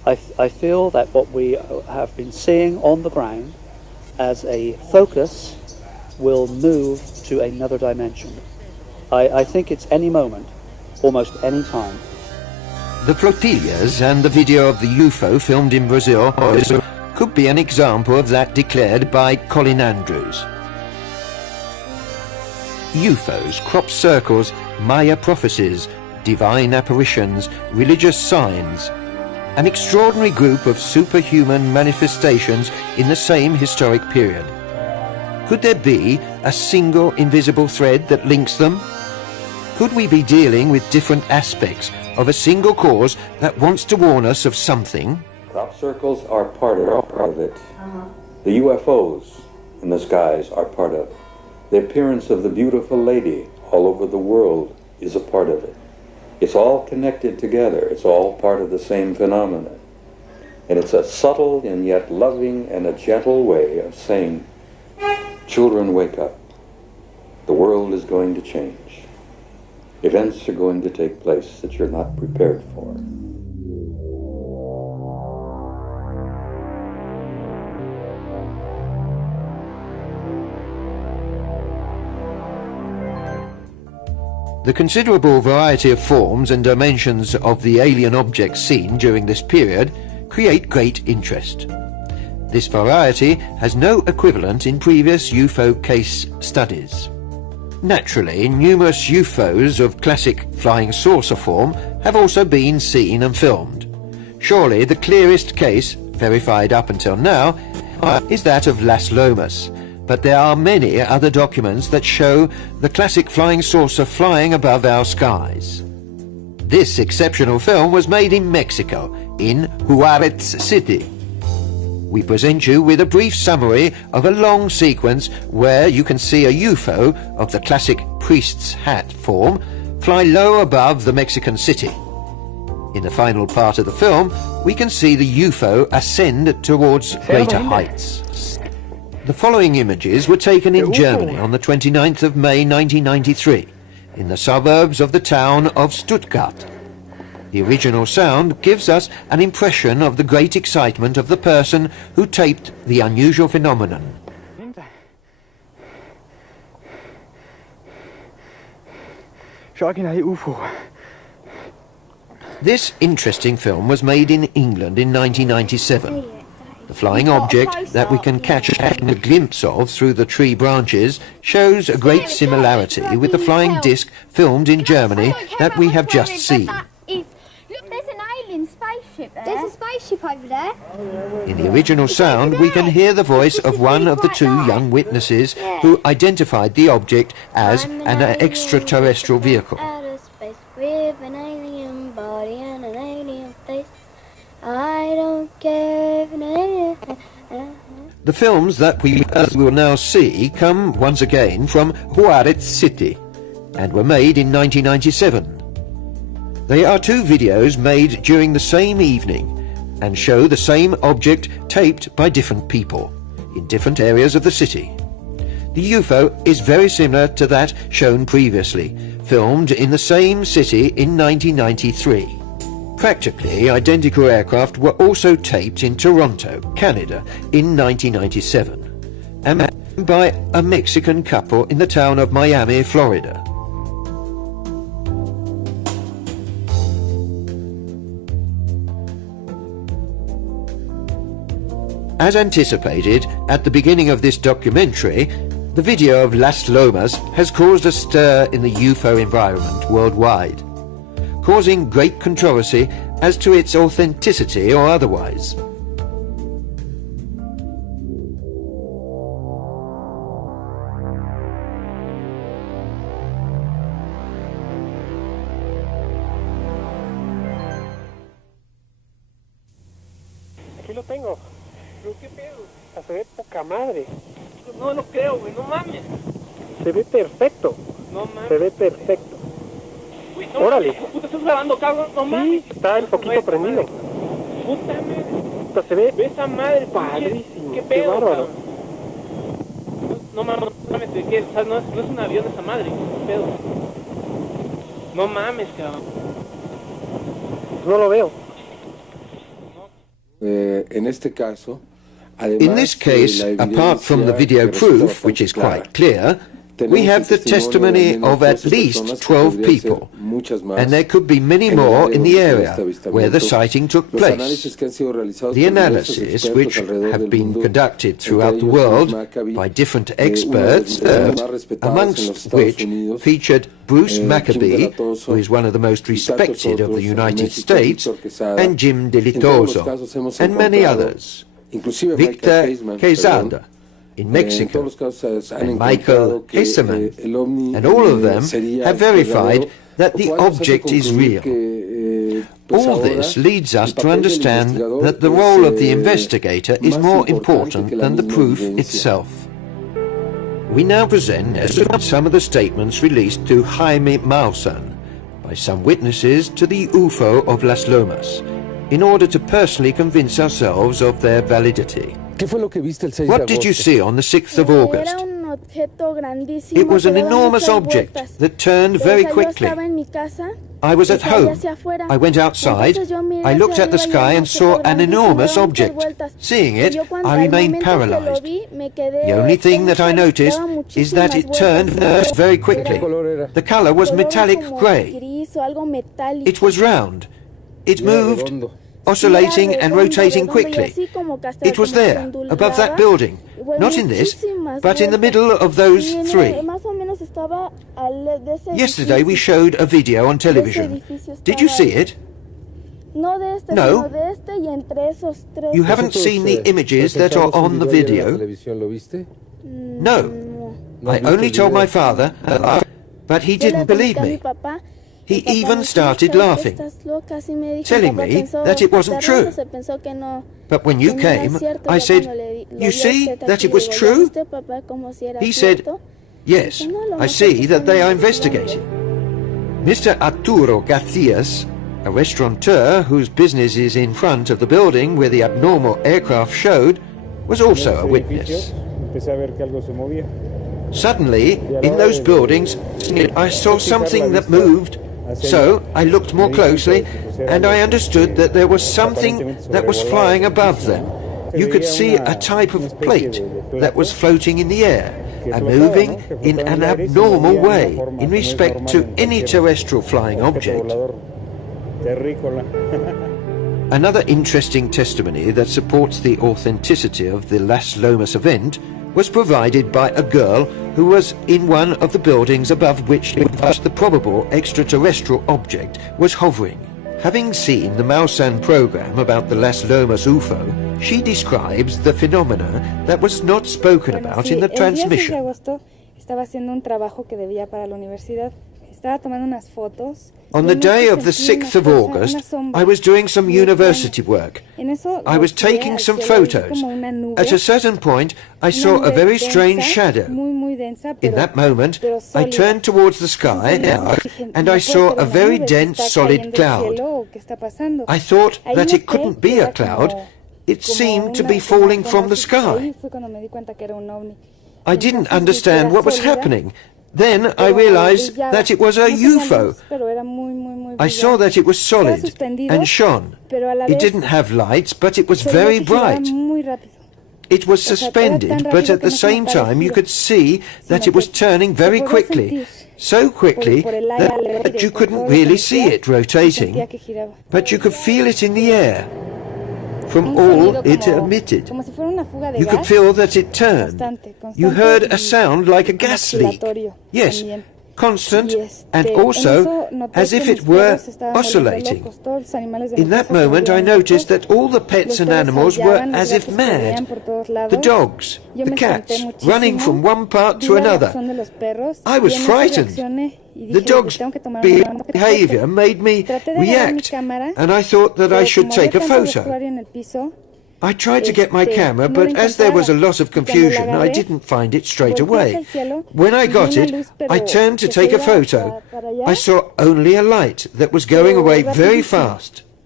I feel that what we have been seeing on the ground as a focus will move to another dimension. I think it's any moment, almost any time. The flotillas and the video of the UFO filmed in Brazil could be an example of that declared by Colin Andrews. UFOs, crop circles, Maya prophecies, divine apparitions, religious signs, an extraordinary group of superhuman manifestations in the same historic period. Could there be a single invisible thread that links them? Could we be dealing with different aspects of a single cause that wants to warn us of something? Crop circles are part of it. The UFOs in the skies are part of it. The appearance of the beautiful lady all over the world is a part of it. It's all connected together. It's all part of the same phenomenon. And it's a subtle and yet loving and a gentle way of saying, children, wake up. The world is going to change. Events are going to take place that you're not prepared for. The considerable variety of forms and dimensions of the alien objects seen during this period create great interest. This variety has no equivalent in previous UFO case studies. Naturally, numerous UFOs of classic flying saucer form have also been seen and filmed. Surely the clearest case, verified up until now, is that of Las Lomas, but there are many other documents that show the classic flying saucer flying above our skies. This exceptional film was made in Mexico, in Juarez City. We present you with a brief summary of a long sequence where you can see a UFO of the classic priest's hat form fly low above the Mexican city. In the final part of the film, we can see the UFO ascend towards greater heights. The following images were taken in Germany on the 29th of May 1993, in the suburbs of the town of Stuttgart. The original sound gives us an impression of the great excitement of the person who taped the unusual phenomenon. This interesting film was made in England in 1997. The flying object that we can catch a glimpse of through the tree branches shows a great similarity with the flying disc filmed in Germany that we have just seen. There's an alien spaceship there. There's a spaceship over there. In the original sound, we can hear the voice of one of the two young witnesses who identified the object as an extraterrestrial vehicle. Outer space with an alien body and an alien face. I don't care if an alien... The films that we will now see come once again from Juarez City and were made in 1997. They are two videos made during the same evening and show the same object taped by different people in different areas of the city. The UFO is very similar to that shown previously, filmed in the same city in 1993. Practically identical aircraft were also taped in Toronto, Canada in 1997, and by a Mexican couple in the town of Miami, Florida. As anticipated at the beginning of this documentary, the video of Las Lomas has caused a stir in the UFO environment worldwide, causing great controversy as to its authenticity or otherwise. Aquí lo tengo. ¿Qué pedo? Se ve poca madre. No lo creo, güey, no mames. Se ve perfecto. No mames. Se ve perfecto. Güey, no Órale. mames, puta, estás grabando, cabrón, no mames. Sí, está el poquito prendido. Puta madre. Puta, se ve esa madre, padrísimo. ¿Qué pedo, bárbaro. cabrón? No mames, ¿qué? O sea, no es un avión esa madre, ¿qué pedo? No mames, cabrón. No lo veo. No. In this case, apart from the video proof, which is quite clear, we have the testimony of at least 12 people, and there could be many more in the area where the sighting took place. The analysis, which have been conducted throughout the world by different experts, amongst which featured Bruce Maccabee, who is one of the most respected of the United States, and Jim Delitoso, and many others, Victor Quezada in Mexico, and Michael Hesseman, and all of them have verified that the object is real. All this leads us to understand that the role of the investigator is more important than the proof itself. We now present some of the statements released to Jaime Maussan by some witnesses to the UFO of Las Lomas, in order to personally convince ourselves of their validity. What did you see on the 6th of August? It was an enormous object that turned very quickly. I was at home. I went outside. I looked at the sky and saw an enormous object. Seeing it, I remained paralyzed. The only thing that I noticed is that it turned very quickly. The color was metallic gray. It was round. It moved, oscillating and rotating quickly. It was there, above that building, not in this, but in the middle of those three. Yesterday we showed a video on television. Did you see it? No. You haven't seen the images that are on the video? No. I only told my father, but he didn't believe me. He even started laughing, telling me that it wasn't true. But when you came, I said, "You see that it was true?" He said, "Yes, I see that they are investigating." Mr. Arturo Garcias, a restaurateur whose business is in front of the building where the abnormal aircraft showed, was also a witness. Suddenly, in those buildings, I saw something that moved. So I looked more closely, and I understood that there was something that was flying above them. You could see a type of plate that was floating in the air and moving in an abnormal way in respect to any terrestrial flying object. Another interesting testimony that supports the authenticity of the Las Lomas event was provided by a girl who was in one of the buildings above which the probable extraterrestrial object was hovering. Having seen the Maussan program about the Las Lomas UFO, she describes the phenomena that was not spoken about in the transmission. On the day of the 6th of August, I was doing some university work. I was taking some photos. At a certain point, I saw a very strange shadow. In that moment, I turned towards the sky and I saw a very dense, solid cloud. I thought that it couldn't be a cloud. It seemed to be falling from the sky. I didn't understand what was happening. Then I realized that it was a UFO. I saw that it was solid and shone. It didn't have lights, but it was very bright. It was suspended, but at the same time you could see that it was turning very quickly. So quickly that you couldn't really see it rotating, but you could feel it in the air. From all it emitted, you could feel that it turned. You heard a sound like a gas leak. Yes, constant, and also as if it were oscillating. In that moment I noticed that all the pets and animals were as if mad. The dogs, the cats, running from one part to another. I was frightened. The dog's behavior made me react, and I thought that I should take a photo. I tried to get my camera, but as there was a lot of confusion, I didn't find it straight away. When I got it, I turned to take a photo. I saw only a light that was going away very fast.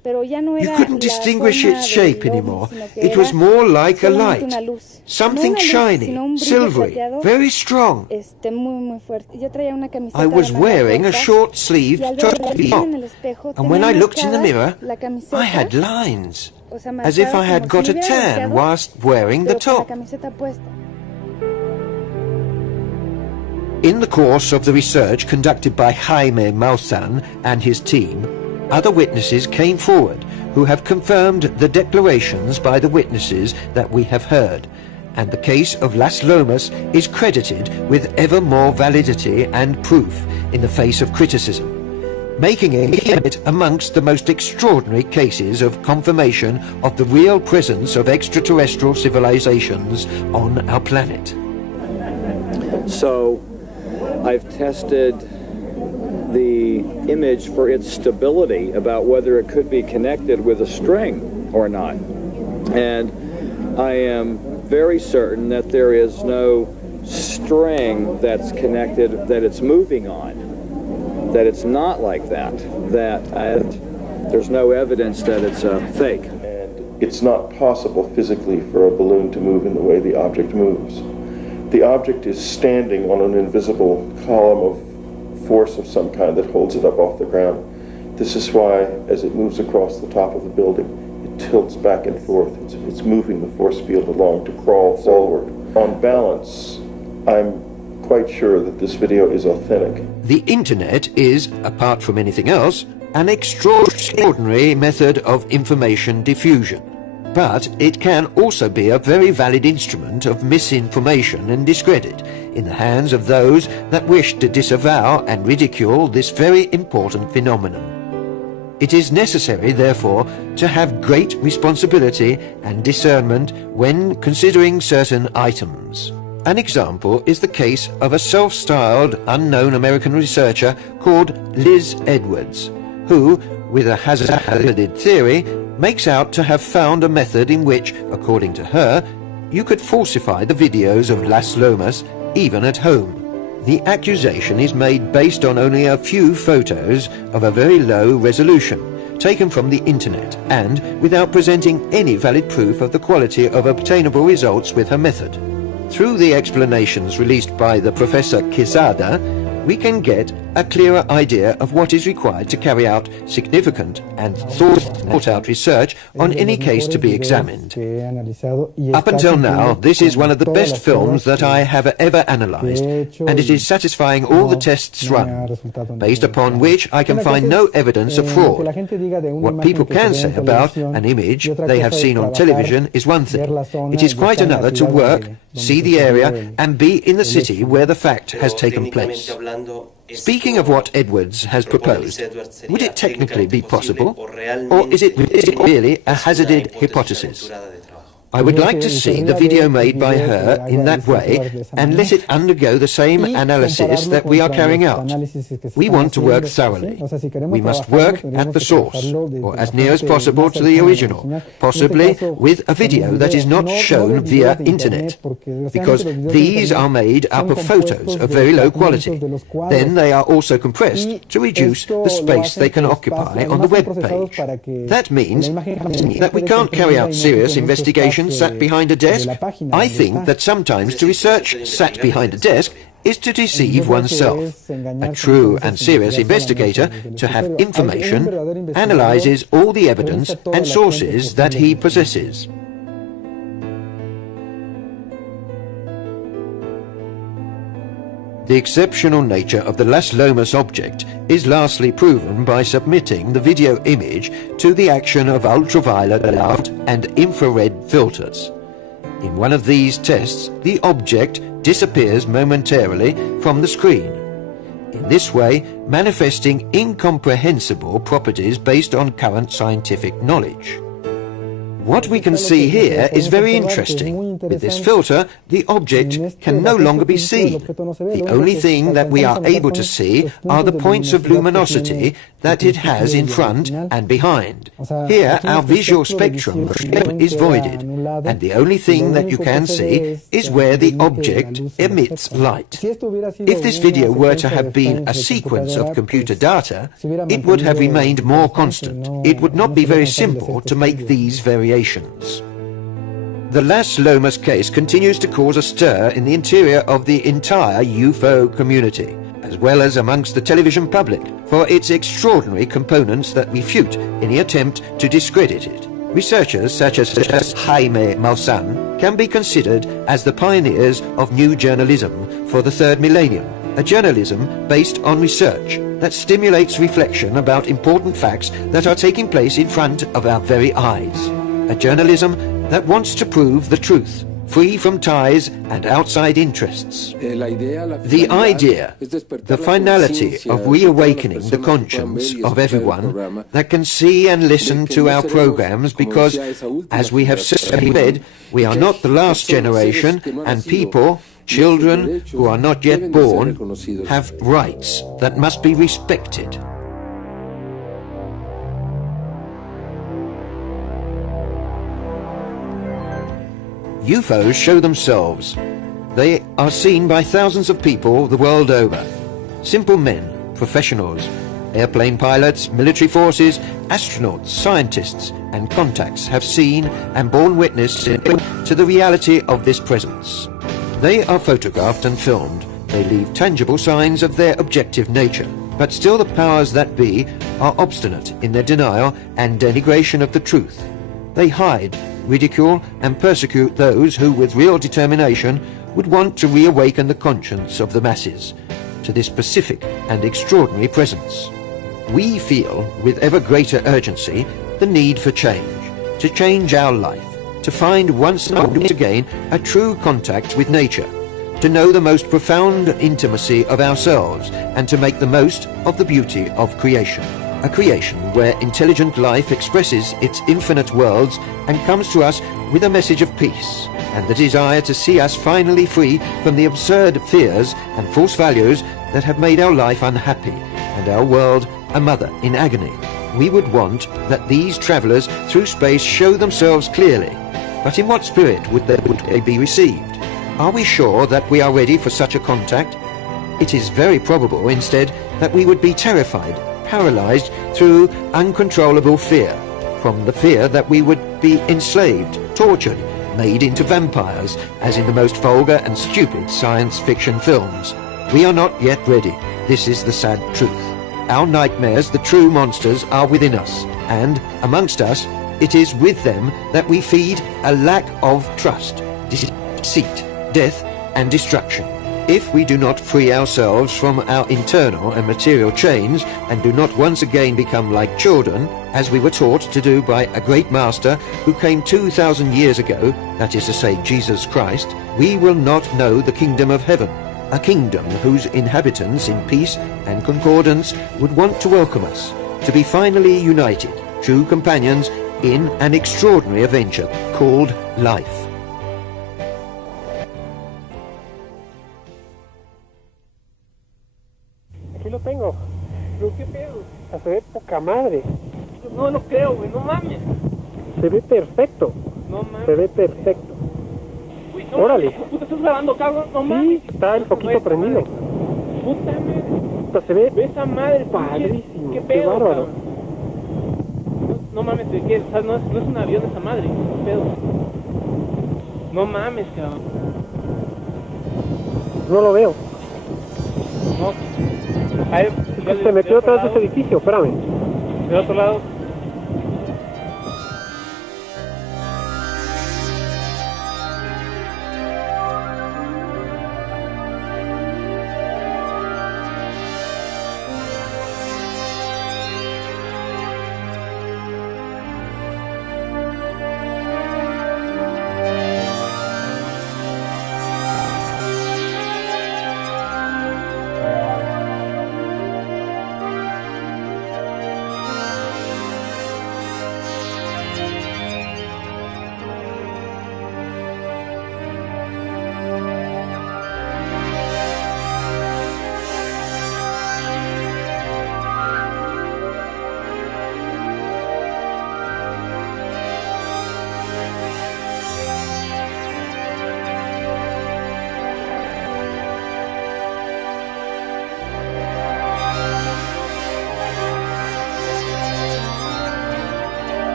You couldn't distinguish its shape anymore. It was more like a light. Something shiny, silvery, very strong. I was wearing a short-sleeved top, and when I looked in the mirror, I had lines, as if I had got a tan whilst wearing the top. In the course of the research conducted by Jaime Maussan and his team, other witnesses came forward who have confirmed the declarations by the witnesses that we have heard, and the case of Las Lomas is credited with ever more validity and proof in the face of criticism, making it amongst the most extraordinary cases of confirmation of the real presence of extraterrestrial civilizations on our planet. So, I've tested the image for its stability, about whether it could be connected with a string or not. And I am very certain that there is no string that's connected, that it's moving on, that it's not like that, that there's no evidence that it's a fake. And it's not possible physically for a balloon to move in the way the object moves. The object is standing on an invisible column of force of some kind that holds it up off the ground. This is why, as it moves across the top of the building, it tilts back and forth. It's moving the force field along to crawl forward. On balance, I'm quite sure that this video is authentic. The internet is, apart from anything else, an extraordinary method of information diffusion. But it can also be a very valid instrument of misinformation and discredit in the hands of those that wish to disavow and ridicule this very important phenomenon. It is necessary, therefore, to have great responsibility and discernment when considering certain items. An example is the case of a self-styled unknown American researcher called Liz Edwards, who, with a hazarded theory, makes out to have found a method in which, according to her, you could falsify the videos of Las Lomas even at home. The accusation is made based on only a few photos of a very low resolution, taken from the internet, and without presenting any valid proof of the quality of obtainable results with her method. Through the explanations released by the Professor Quezada, we can get a clearer idea of what is required to carry out significant and thought-out research on any case to be examined. Up until now, this is one of the best films that I have ever analyzed, and it is satisfying all the tests run, based upon which I can find no evidence of fraud. What people can say about an image they have seen on television is one thing. It is quite another to work, see the area, and be in the city where the fact has taken place. Speaking of what Edwards has proposed, would it technically be possible, or is it really a hazarded hypothesis? I would like to see the video made by her in that way and let it undergo the same analysis that we are carrying out. We want to work thoroughly. We must work at the source, or as near as possible to the original, possibly with a video that is not shown via internet, because these are made up of photos of very low quality. Then they are also compressed to reduce the space they can occupy on the web page. That means that we can't carry out serious investigations sat behind a desk. I think that sometimes to research sat behind a desk is to deceive oneself. A true and serious investigator, to have information, analyzes all the evidence and sources that he possesses. The exceptional nature of the Las Lomas object is lastly proven by submitting the video image to the action of ultraviolet light and infrared filters. In one of these tests, the object disappears momentarily from the screen, in this way manifesting incomprehensible properties based on current scientific knowledge. What we can see here is very interesting. With this filter, the object can no longer be seen. The only thing that we are able to see are the points of luminosity that it has in front and behind. Here, our visual spectrum is voided, and the only thing that you can see is where the object emits light. If this video were to have been a sequence of computer data, it would have remained more constant. It would not be very simple to make these variations. The Las Lomas case continues to cause a stir in the interior of the entire UFO community, as well as amongst the television public, for its extraordinary components that refute any attempt to discredit it. Researchers such as Jaime Maussan can be considered as the pioneers of new journalism for the third millennium, a journalism based on research that stimulates reflection about important facts that are taking place in front of our very eyes. A journalism that wants to prove the truth, free from ties and outside interests. The idea, the finality of reawakening the conscience of everyone that can see and listen to our programs because, as we have said, we are not the last generation and people, children who are not yet born, have rights that must be respected. UFOs show themselves. They are seen by thousands of people the world over. Simple men, professionals, airplane pilots, military forces, astronauts, scientists, and contacts have seen and borne witness to the reality of this presence. They are photographed and filmed. They leave tangible signs of their objective nature. But still the powers that be are obstinate in their denial and denigration of the truth. They hide, ridicule and persecute those who with real determination would want to reawaken the conscience of the masses to this specific and extraordinary presence. We feel with ever greater urgency the need for change, to change our life, to find once again a true contact with nature, to know the most profound intimacy of ourselves and to make the most of the beauty of creation. A creation where intelligent life expresses its infinite worlds and comes to us with a message of peace and the desire to see us finally free from the absurd fears and false values that have made our life unhappy and our world a mother in agony. We would want that these travelers through space show themselves clearly, but in what spirit would they be received? Are we sure that we are ready for such a contact? It is very probable instead that we would be terrified, paralyzed through uncontrollable fear, from the fear that we would be enslaved, tortured, made into vampires, as in the most vulgar and stupid science fiction films. We are not yet ready. This is the sad truth. Our nightmares, the true monsters, are within us, and amongst us, it is with them that we feed a lack of trust, deceit, death, and destruction. If we do not free ourselves from our internal and material chains and do not once again become like children, as we were taught to do by a great master who came 2,000 years ago, that is to say Jesus Christ, we will not know the kingdom of heaven, a kingdom whose inhabitants in peace and concordance would want to welcome us, to be finally united, true companions in an extraordinary adventure called life. Aquí lo tengo. ¿Qué pedo? Se ve poca madre. No lo creo, güey, no mames. Se ve perfecto. No mames. Se ve perfecto. Güey, no Órale. mames, puta, estás grabando, cabrón, no mames. Sí, está el foquito prendido. Puta madre. Puta, se ve esa madre, padrísimo. ¿Qué pedo, bárbaro. cabrón? No mames, ¿de qué? O sea, no es un avión esa madre. ¿Qué pedo? No mames, cabrón. No lo veo. No. A ver, Se metió atrás de ese edificio, espérame. ¿De otro lado?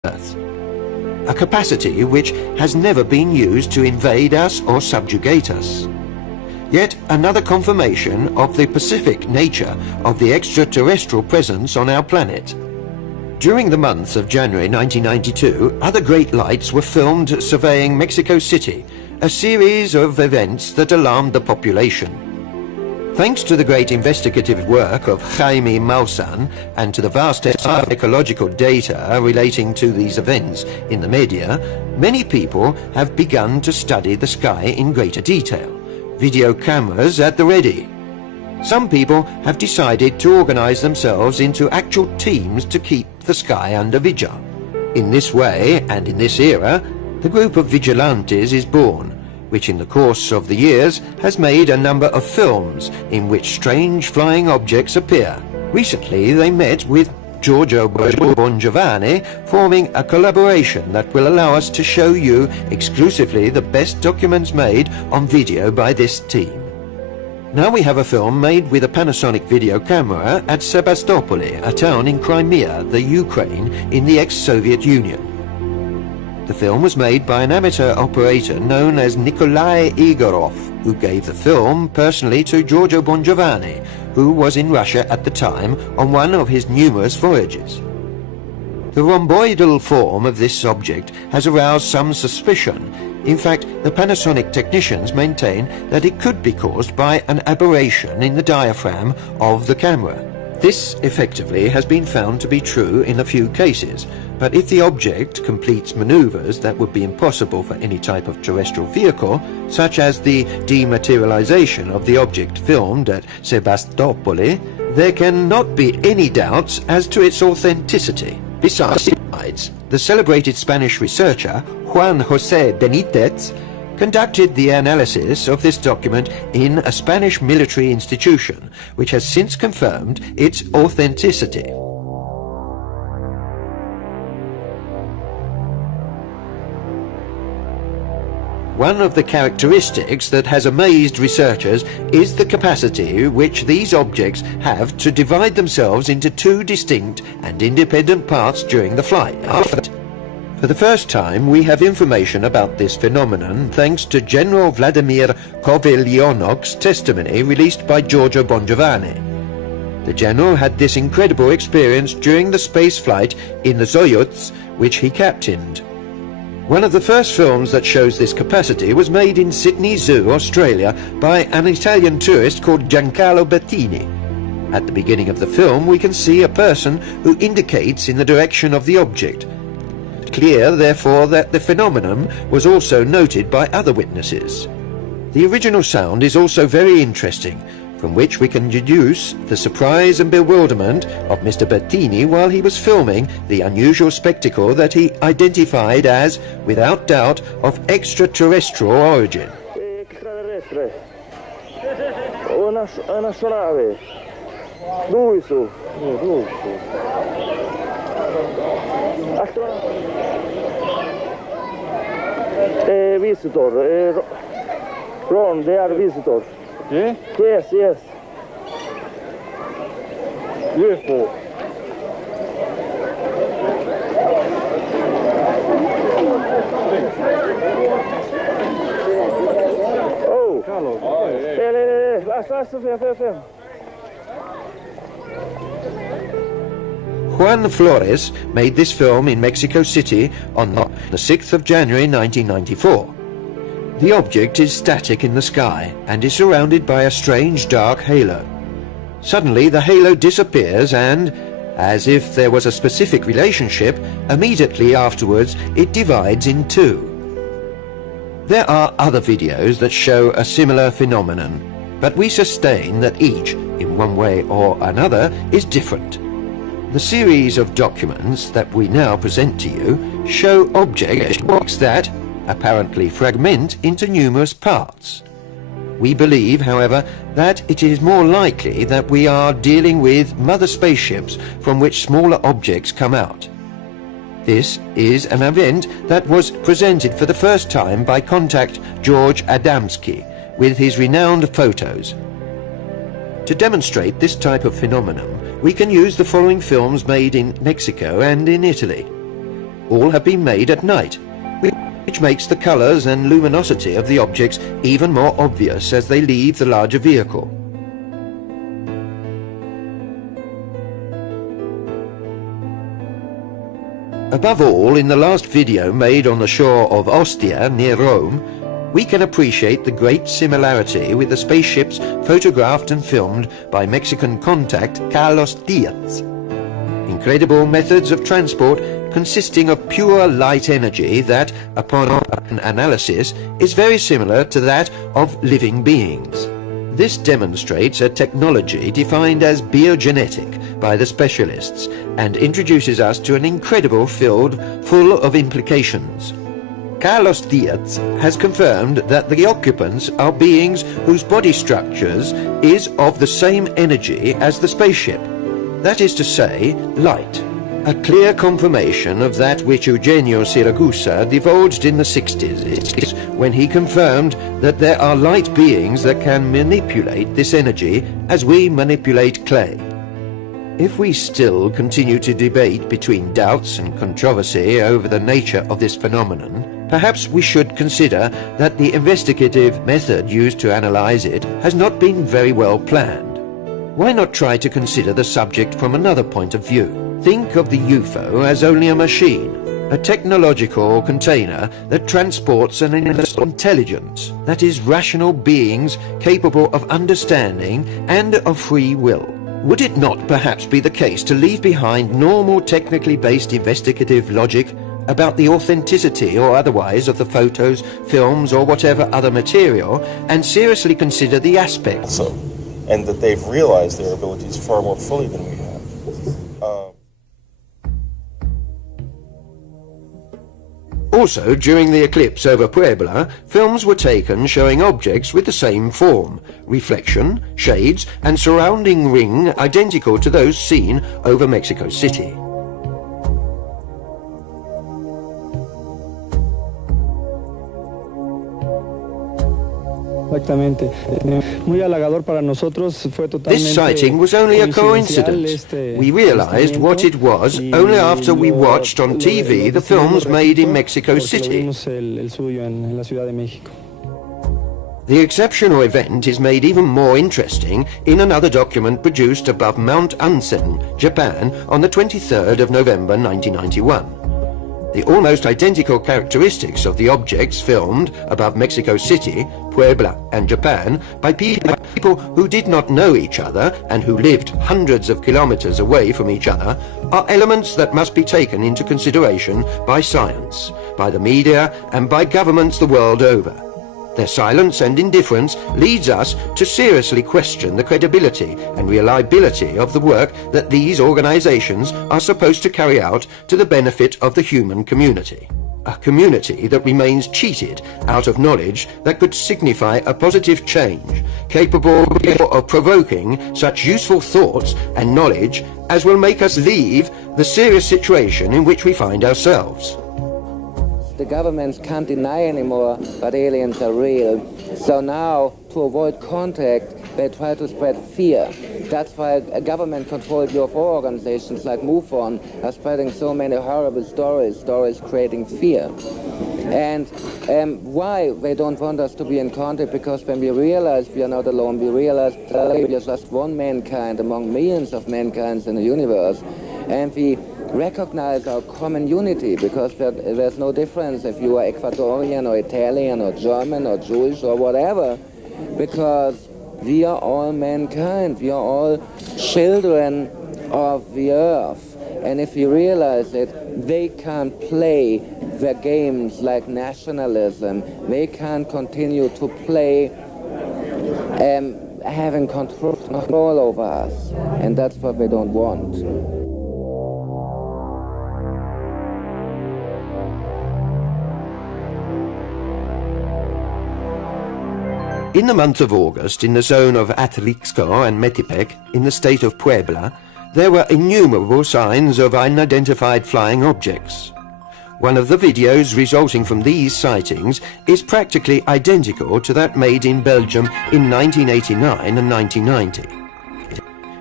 Earth, a capacity which has never been used to invade us or subjugate us. Yet another confirmation of the pacific nature of the extraterrestrial presence on our planet. During the month of January 1992, other great lights were filmed surveying Mexico City, a series of events that alarmed the population. Thanks to the great investigative work of Jaime Maussan and to the vast ecological data relating to these events in the media, many people have begun to study the sky in greater detail. Video cameras at the ready. Some people have decided to organize themselves into actual teams to keep the sky under vigil. In this way, and in this era, the group of vigilantes is born, which in the course of the years has made a number of films in which strange flying objects appear. Recently they met with Giorgio Bongiovanni, forming a collaboration that will allow us to show you exclusively the best documents made on video by this team. Now we have a film made with a Panasonic video camera at Sebastopol, a town in Crimea, the Ukraine, in the ex-Soviet Union. The film was made by an amateur operator known as Nikolai Igorov, who gave the film personally to Giorgio Bongiovanni, who was in Russia at the time on one of his numerous voyages. The rhomboidal form of this object has aroused some suspicion. In fact, the Panasonic technicians maintain that it could be caused by an aberration in the diaphragm of the camera. This effectively has been found to be true in a few cases, but if the object completes maneuvers that would be impossible for any type of terrestrial vehicle, such as the dematerialization of the object filmed at Sebastopol, there cannot be any doubts as to its authenticity. Besides, the celebrated Spanish researcher Juan José Benítez conducted the analysis of this document in a Spanish military institution, which has since confirmed its authenticity. One of the characteristics that has amazed researchers is the capacity which these objects have to divide themselves into two distinct and independent parts during the flight. For the first time, we have information about this phenomenon thanks to General Vladimir Kovalyonok's testimony released by Giorgio Bongiovanni. The general had this incredible experience during the space flight in the Soyuz, which he captained. One of the first films that shows this capacity was made in Sydney Zoo, Australia, by an Italian tourist called Giancarlo Bettini. At the beginning of the film, we can see a person who indicates in the direction of the object. Clear, therefore, that the phenomenon was also noted by other witnesses. The original sound is also very interesting, from which we can deduce the surprise and bewilderment of Mr. Bettini while he was filming the unusual spectacle that he identified as, without doubt, of extraterrestrial origin. Una nave. Lui su. Visitor. Ron, they are visitors. Yeah? Yes. UFO. Oh. Carlos. Juan Flores made this film in Mexico City on the 6th of January 1994. The object is static in the sky and is surrounded by a strange dark halo. Suddenly the halo disappears and, as if there was a specific relationship, immediately afterwards it divides in two. There are other videos that show a similar phenomenon, but we sustain that each, in one way or another, is different. The series of documents that we now present to you show objects that apparently fragment into numerous parts. We believe, however, that it is more likely that we are dealing with mother spaceships from which smaller objects come out. This is an event that was presented for the first time by contact George Adamski with his renowned photos. To demonstrate this type of phenomenon, we can use the following films made in Mexico and in Italy. all have been made at night, which makes the colors and luminosity of the objects even more obvious as they leave the larger vehicle. Above all, in the last video made on the shore of Ostia, near Rome, we can appreciate the great similarity with the spaceships photographed and filmed by Mexican contact Carlos Diaz. Incredible methods of transport consisting of pure light energy that, upon analysis, is very similar to that of living beings. This demonstrates a technology defined as biogenetic by the specialists and introduces us to an incredible field full of implications. Carlos Diaz has confirmed that the occupants are beings whose body structures is of the same energy as the spaceship. That is to say, light. A clear confirmation of that which Eugenio Siragusa divulged in the 60s when he confirmed that there are light beings that can manipulate this energy as we manipulate clay. If we still continue to debate between doubts and controversy over the nature of this phenomenon, perhaps we should consider that the investigative method used to analyze it has not been very well planned. Why not try to consider the subject from another point of view? Think of the UFO as only a machine, a technological container that transports an intelligence, that is, rational beings capable of understanding and of free will. Would it not perhaps be the case to leave behind normal technically based investigative logic about the authenticity or otherwise of the photos, films or whatever other material, and seriously consider the aspects? And that they've realized their abilities far more fully than we have. Also, during the eclipse over Puebla, films were taken showing objects with the same form, reflection, shades, and surrounding ring identical to those seen over Mexico City. Exactamente. Muy halagador para nosotros, fue totalmente. This sighting was only a coincidence. We realized what it was only after we watched on TV the films made in Mexico City. The exceptional event is made even more interesting in another document produced above Mount Ansen, Japan, on the 23rd of November 1991. The almost identical characteristics of the objects filmed above Mexico City, Puebla and Japan by people who did not know each other and who lived hundreds of kilometers away from each other are elements that must be taken into consideration by science, by the media and by governments the world over. Their silence and indifference leads us to seriously question the credibility and reliability of the work that these organizations are supposed to carry out to the benefit of the human community. A community that remains cheated out of knowledge that could signify a positive change, capable of provoking such useful thoughts and knowledge as will make us leave the serious situation in which we find ourselves. The governments can't deny anymore that aliens are real. So now, to avoid contact, they try to spread fear. That's why government-controlled UFO organizations like MUFON are spreading so many horrible stories creating fear. And why they don't want us to be in contact? Because when we realize we are not alone, we realize that we are just one mankind among millions of mankind's in the universe, and we recognize our common unity, because there's no difference if you are Ecuadorian or Italian or German or Jewish or whatever, because we are all mankind, we are all children of the earth. And if we realize it, they can't play their games like nationalism, they can't continue to play having control over us, and that's what they don't want. In the month of August, in the zone of Atlixco and Metepec, in the state of Puebla, there were innumerable signs of unidentified flying objects. One of the videos resulting from these sightings is practically identical to that made in Belgium in 1989 and 1990.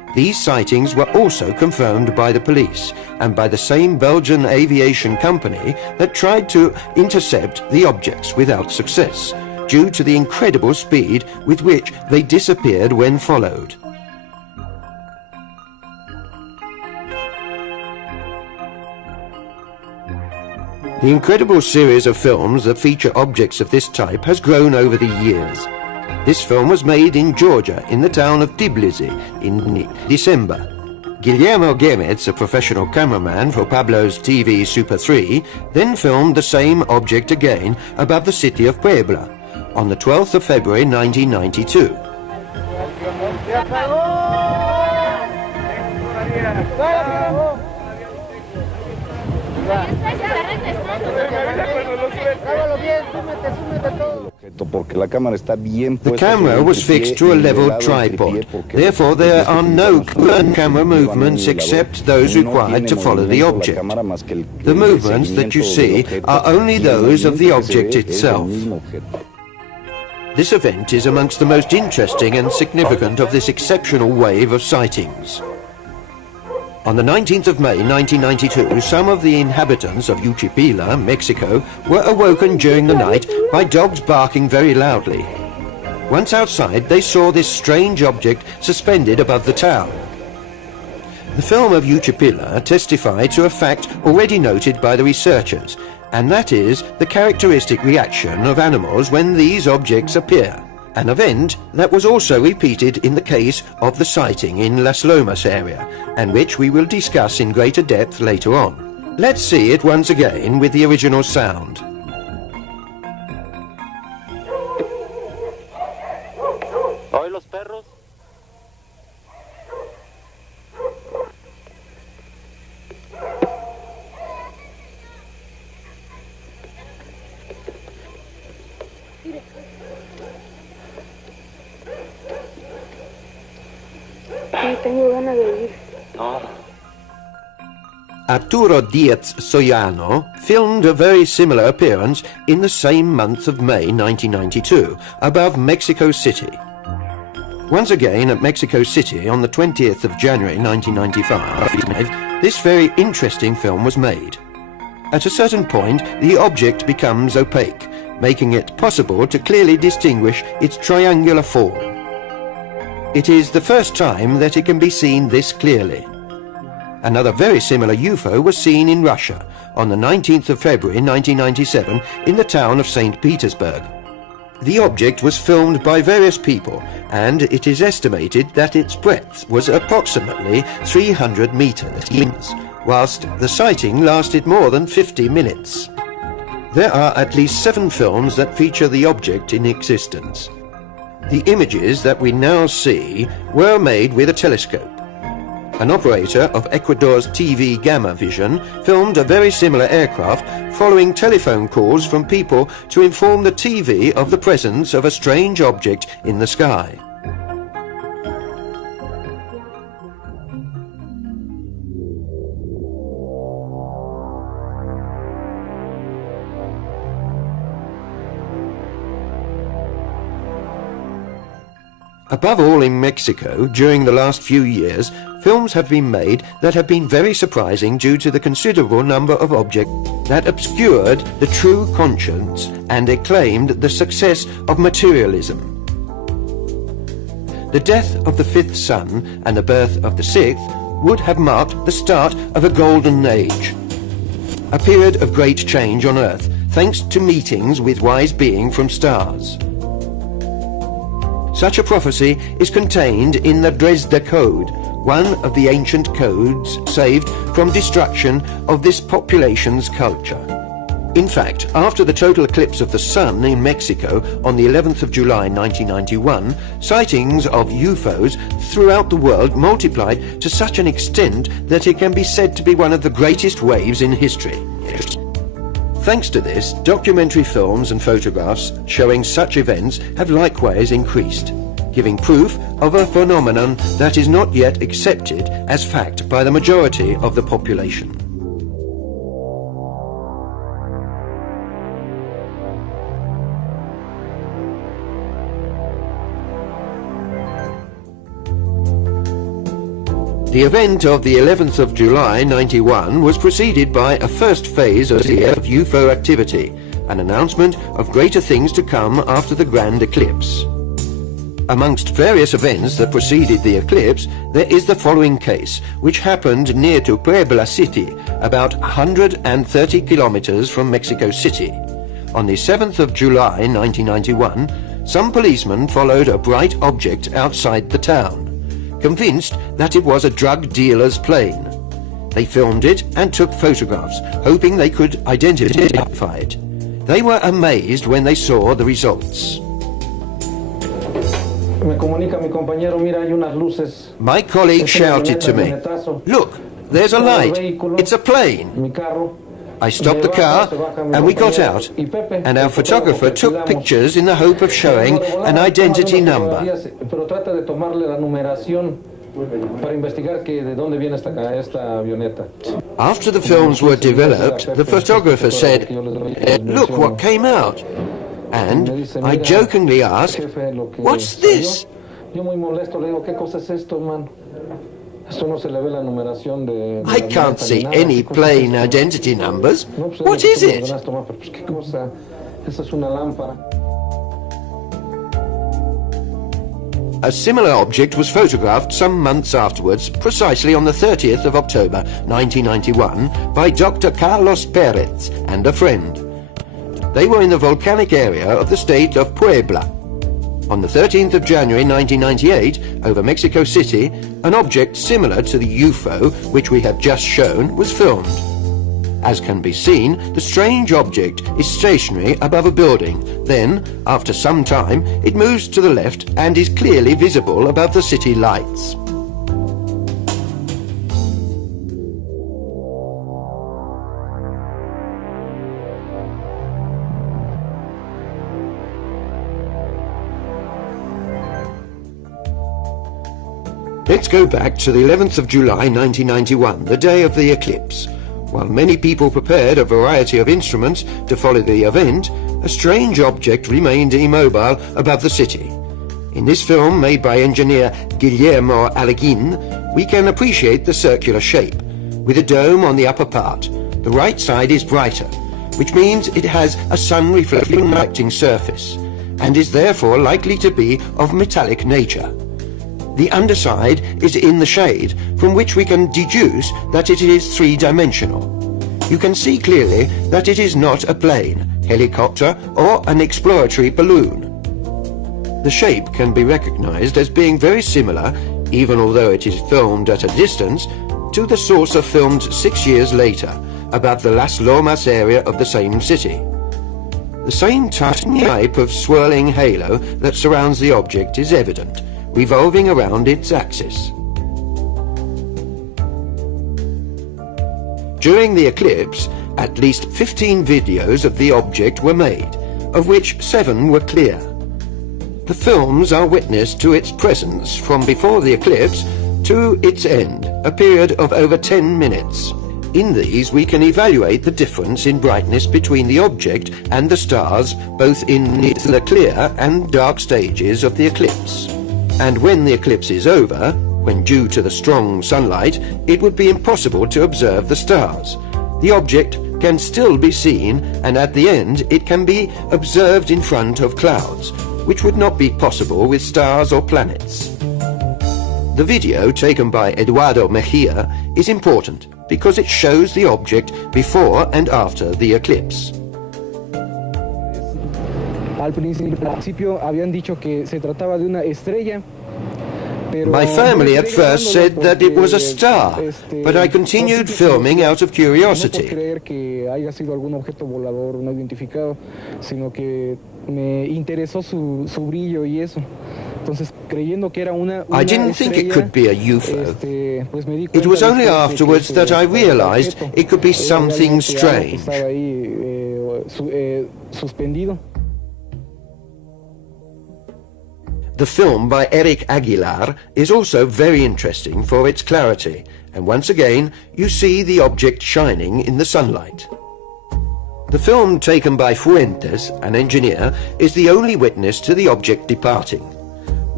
These sightings were also confirmed by the police and by the same Belgian aviation company that tried to intercept the objects without success, due to the incredible speed with which they disappeared when followed. The incredible series of films that feature objects of this type has grown over the years. This film was made in Georgia, in the town of Tbilisi, in December. Guillermo Gemetz, a professional cameraman for Pablo's TV Super 3, then filmed the same object again above the city of Puebla on the 12th of February 1992. The camera was fixed to a level tripod. Therefore, there are no camera movements except those required to follow the object. The movements that you see are only those of the object itself. This event is amongst the most interesting and significant of this exceptional wave of sightings. On the 19th of May 1992, some of the inhabitants of Uchipila, Mexico, were awoken during the night by dogs barking very loudly. Once outside, they saw this strange object suspended above the town. The film of Uchipila testified to a fact already noted by the researchers, and that is the characteristic reaction of animals when these objects appear. An event that was also repeated in the case of the sighting in Las Lomas area, and which we will discuss in greater depth later on. Let's see it once again with the original sound. ¿Hoy los perros? Tengo ganas de ir. No. Arturo Diaz Soyano filmed a very similar appearance in the same month of May 1992 above Mexico City. Once again at Mexico City on the 20th of January 1995, this very interesting film was made. At a certain point, the object becomes opaque, making it possible to clearly distinguish its triangular form. It is the first time that it can be seen this clearly. Another very similar UFO was seen in Russia on the 19th of February 1997 in the town of St. Petersburg. The object was filmed by various people, and it is estimated that its breadth was approximately 300 meters, whilst the sighting lasted more than 50 minutes. There are at least 7 films that feature the object in existence. The images that we now see were made with a telescope. An operator of Ecuador's TV Gamma Vision filmed a very similar aircraft following telephone calls from people to inform the TV of the presence of a strange object in the sky. Above all in Mexico, during the last few years, films have been made that have been very surprising due to the considerable number of objects that obscured the true conscience and acclaimed the success of materialism. The death of the 5th son and the birth of the 6th would have marked the start of a golden age, a period of great change on Earth, thanks to meetings with wise beings from stars. Such a prophecy is contained in the Dresda Code, one of the ancient codes saved from destruction of this population's culture. In fact, after the total eclipse of the sun in Mexico on the 11th of July 1991, sightings of UFOs throughout the world multiplied to such an extent that it can be said to be one of the greatest waves in history. Thanks to this, documentary films and photographs showing such events have likewise increased, giving proof of a phenomenon that is not yet accepted as fact by the majority of the population. The event of the 11th of July 91 was preceded by a first phase of UFO activity, an announcement of greater things to come after the grand eclipse. Amongst various events that preceded the eclipse, there is the following case, which happened near to Puebla City, about 130 kilometers from Mexico City. On the 7th of July 1991, some policemen followed a bright object outside the town, convinced that it was a drug dealer's plane. They filmed it and took photographs, hoping they could identify it. They were amazed when they saw the results. My colleague shouted to me, "Look, there's a light. It's a plane." I stopped the car and we got out, and our photographer took pictures in the hope of showing an identity number. After the films were developed, the photographer said, "Look what came out." And I jokingly asked, "What's this?" "I can't see any plane identity numbers. What is it?" A similar object was photographed some months afterwards, precisely on the 30th of October 1991, by Dr. Carlos Perez and a friend. They were in the volcanic area of the state of Puebla. On the 13th of January 1998, over Mexico City, an object similar to the UFO, which we have just shown, was filmed. As can be seen, the strange object is stationary above a building. Then, after some time, it moves to the left and is clearly visible above the city lights. Let's go back to the 11th of July 1991, the day of the eclipse. While many people prepared a variety of instruments to follow the event, a strange object remained immobile above the city. In this film, made by engineer Guillermo Alleguin, we can appreciate the circular shape, with a dome on the upper part. The right side is brighter, which means it has a sun-reflecting surface, and is therefore likely to be of metallic nature. The underside is in the shade, from which we can deduce that it is three-dimensional. You can see clearly that it is not a plane, helicopter, or an exploratory balloon. The shape can be recognized as being very similar, even although it is filmed at a distance, to the saucer filmed 6 years later, above the Las Lomas area of the same city. The same type of swirling halo that surrounds the object is evident, revolving around its axis. During the eclipse, at least 15 videos of the object were made, of which 7 were clear. The films are witness to its presence from before the eclipse to its end, a period of over 10 minutes. In these we can evaluate the difference in brightness between the object and the stars, both in the clear and dark stages of the eclipse. And when the eclipse is over, when due to the strong sunlight, it would be impossible to observe the stars. The object can still be seen, and at the end it can be observed in front of clouds, which would not be possible with stars or planets. The video taken by Eduardo Mejia is important because it shows the object before and after the eclipse. Al principio habían dicho que se trataba de una estrella. My family at first said that it was a star, but I continued filming out of curiosity. I didn't think it could be a UFO. It was only afterwards that I realized it could be something strange. The film by Eric Aguilar is also very interesting for its clarity, and once again you see the object shining in the sunlight. The film taken by Fuentes, an engineer, is the only witness to the object departing.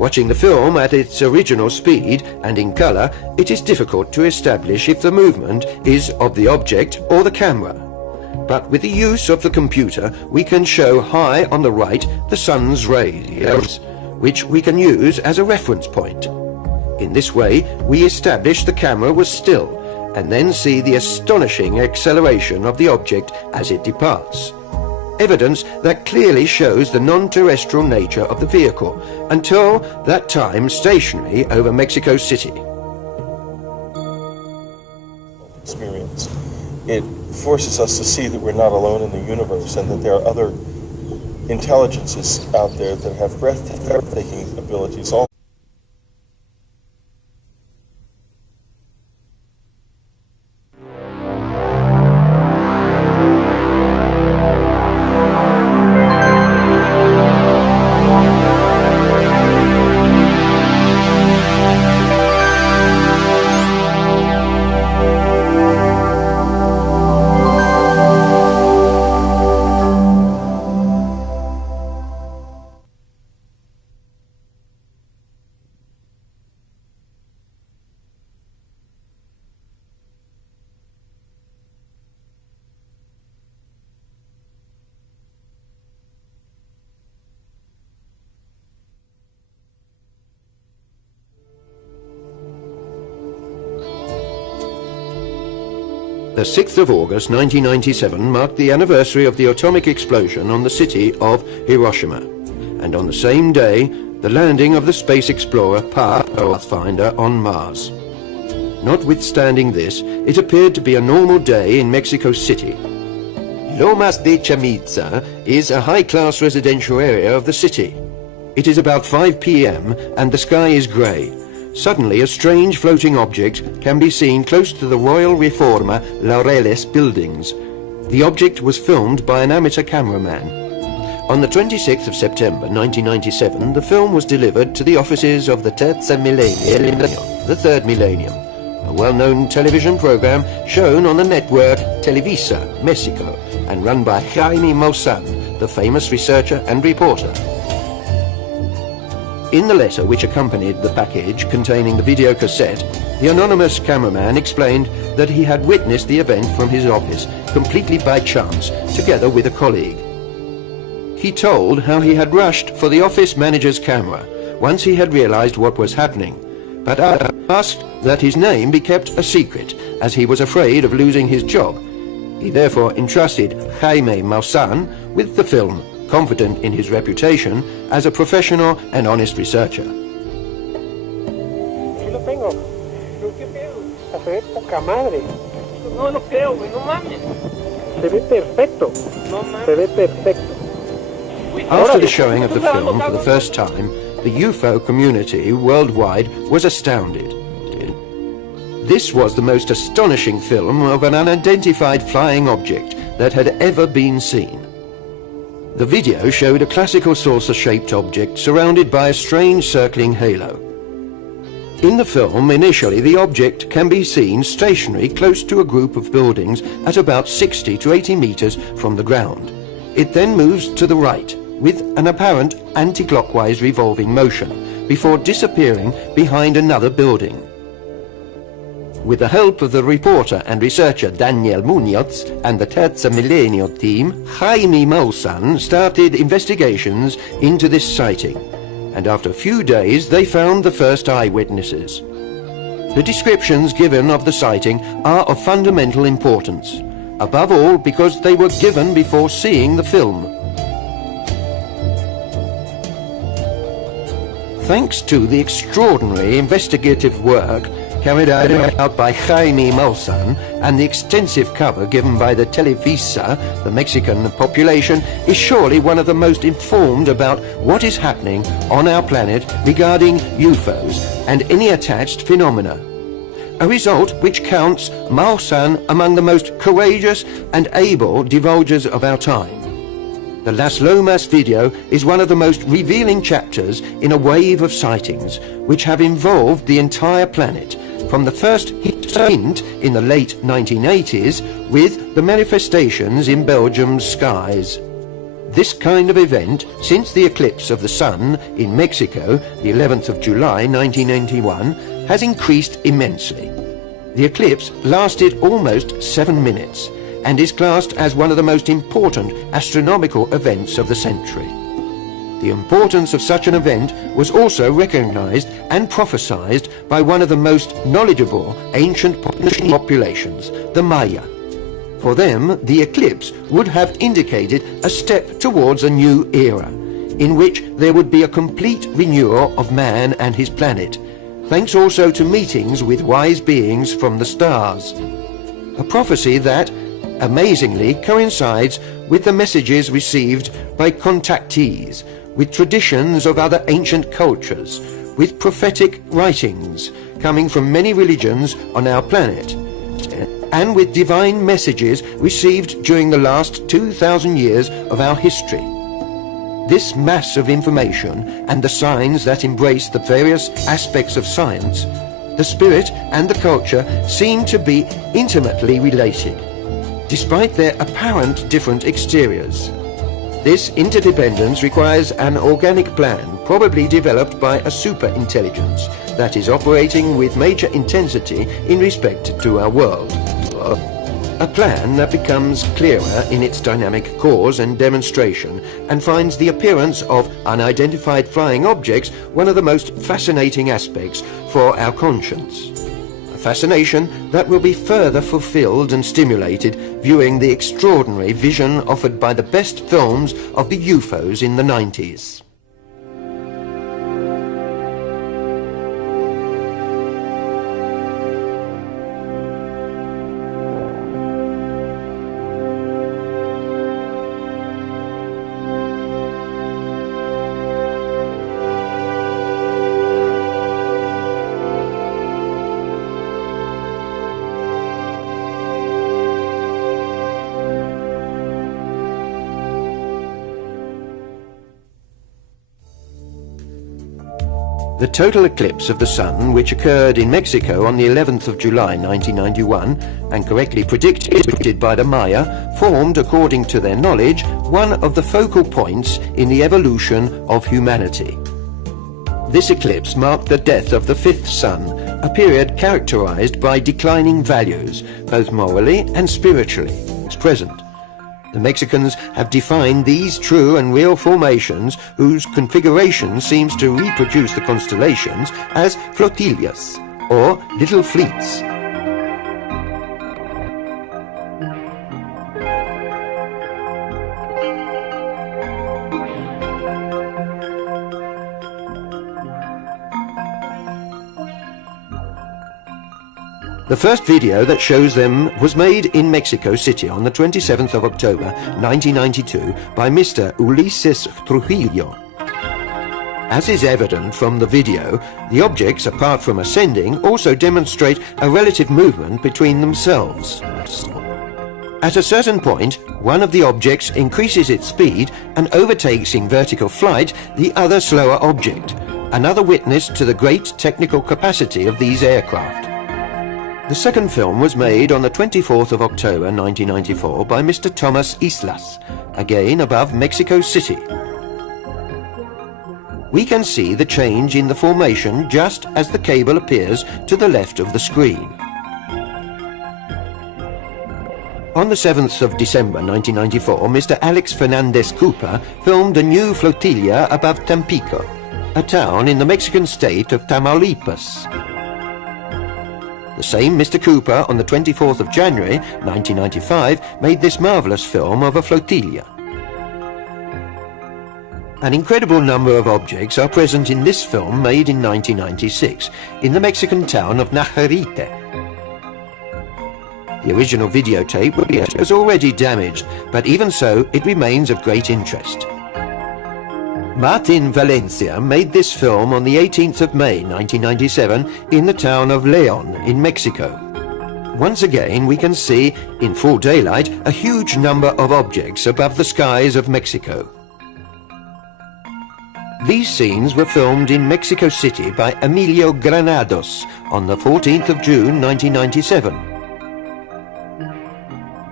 Watching the film at its original speed and in color, it is difficult to establish if the movement is of the object or the camera. But with the use of the computer, we can show high on the right the sun's rays, which we can use as a reference point. In this way, we establish the camera was still, and then see the astonishing acceleration of the object as it departs. Evidence that clearly shows the non-terrestrial nature of the vehicle, until that time stationary over Mexico City. Experience. It forces us to see that we're not alone in the universe and that there are other intelligences out there that have breathtaking abilities also. The 6th of August 1997 marked the anniversary of the atomic explosion on the city of Hiroshima, and on the same day, the landing of the space explorer Pathfinder on Mars. Notwithstanding this, it appeared to be a normal day in Mexico City. Lomas de Chamizza is a high-class residential area of the city. It is about 5 p.m. and the sky is grey. Suddenly, a strange floating object can be seen close to the Royal Reforma Laureles buildings. The object was filmed by an amateur cameraman. On the 26th of September 1997, the film was delivered to the offices of the Terza Millennium, the Third Millennium, a well-known television program shown on the network Televisa, Mexico, and run by Jaime Maussan, the famous researcher and reporter. In the letter which accompanied the package containing the video cassette, the anonymous cameraman explained that he had witnessed the event from his office, completely by chance, together with a colleague. He told how he had rushed for the office manager's camera once he had realized what was happening, but asked that his name be kept a secret, as he was afraid of losing his job. He therefore entrusted Jaime Maussan with the film, confident in his reputation as a professional and honest researcher. Aquí lo tengo. ¿Qué pedo? Se ve poca madre. No lo creo, güey, no mames. Se ve perfecto. No mames. Se ve perfecto. After the showing of the film for the first time, the UFO community worldwide was astounded. This was the most astonishing film of an unidentified flying object that had ever been seen. The video showed a classical saucer-shaped object surrounded by a strange circling halo. In the film, initially, the object can be seen stationary close to a group of buildings at about 60 to 80 meters from the ground. It then moves to the right, with an apparent anti-clockwise revolving motion, before disappearing behind another building. With the help of the reporter and researcher Daniel Munoz and the Terza Milenio team, Jaime Maussan started investigations into this sighting, and after a few days they found the first eyewitnesses. The descriptions given of the sighting are of fundamental importance, above all because they were given before seeing the film. Thanks to the extraordinary investigative work carried out by Jaime Maussan and the extensive cover given by the Televisa, the Mexican population is surely one of the most informed about what is happening on our planet regarding UFOs and any attached phenomena. A result which counts Maussan among the most courageous and able divulgers of our time. The Las Lomas video is one of the most revealing chapters in a wave of sightings which have involved the entire planet, from the first hint in the late 1980s with the manifestations in Belgium's skies. this kind of event, since the eclipse of the Sun in Mexico, the 11th of July 1991, has increased immensely. The eclipse lasted almost 7 minutes and is classed as one of the most important astronomical events of the century. The importance of such an event was also recognized and prophesied by one of the most knowledgeable ancient populations, the Maya. For them, the eclipse would have indicated a step towards a new era, in which there would be a complete renewal of man and his planet, thanks also to meetings with wise beings from the stars. A prophecy that, amazingly, coincides with the messages received by contactees, with traditions of other ancient cultures, with prophetic writings coming from many religions on our planet, and with divine messages received during the last 2,000 years of our history. This mass of information and the signs that embrace the various aspects of science, the spirit and the culture seem to be intimately related, despite their apparent different exteriors. This interdependence requires an organic plan, probably developed by a super-intelligence that is operating with major intensity in respect to our world. A plan that becomes clearer in its dynamic cause and demonstration and finds the appearance of unidentified flying objects one of the most fascinating aspects for our conscience. A fascination that will be further fulfilled and stimulated viewing the extraordinary vision offered by the best films of the UFOs in the 90s. The total eclipse of the Sun, which occurred in Mexico on the 11th of July 1991, and correctly predicted by the Maya, formed, according to their knowledge, one of the focal points in the evolution of humanity. This eclipse marked the death of the fifth sun, a period characterized by declining values, both morally and spiritually, as present. The Mexicans have defined these true and real formations whose configuration seems to reproduce the constellations as flotillas, or little fleets. The first video that shows them was made in Mexico City on the 27th of October 1992 by Mr. Ulises Trujillo. As is evident from the video, the objects, apart from ascending, also demonstrate a relative movement between themselves. At a certain point, one of the objects increases its speed and overtakes in vertical flight the other slower object, another witness to the great technical capacity of these aircraft. The second film was made on the 24th of October 1994 by Mr. Thomas Islas, again above Mexico City. We can see the change in the formation just as the cable appears to the left of the screen. On the 7th of December 1994, Mr. Alex Fernandez Cooper filmed a new flotilla above Tampico, a town in the Mexican state of Tamaulipas. The same Mr. Cooper, on the 24th of January 1995, made this marvelous film of a flotilla. An incredible number of objects are present in this film made in 1996 in the Mexican town of Najarite. The original videotape was already damaged, but even so it remains of great interest. Martin Valencia made this film on the 18th of May 1997 in the town of Leon in Mexico. Once again we can see, in full daylight, a huge number of objects above the skies of Mexico. These scenes were filmed in Mexico City by Emilio Granados on the 14th of June 1997.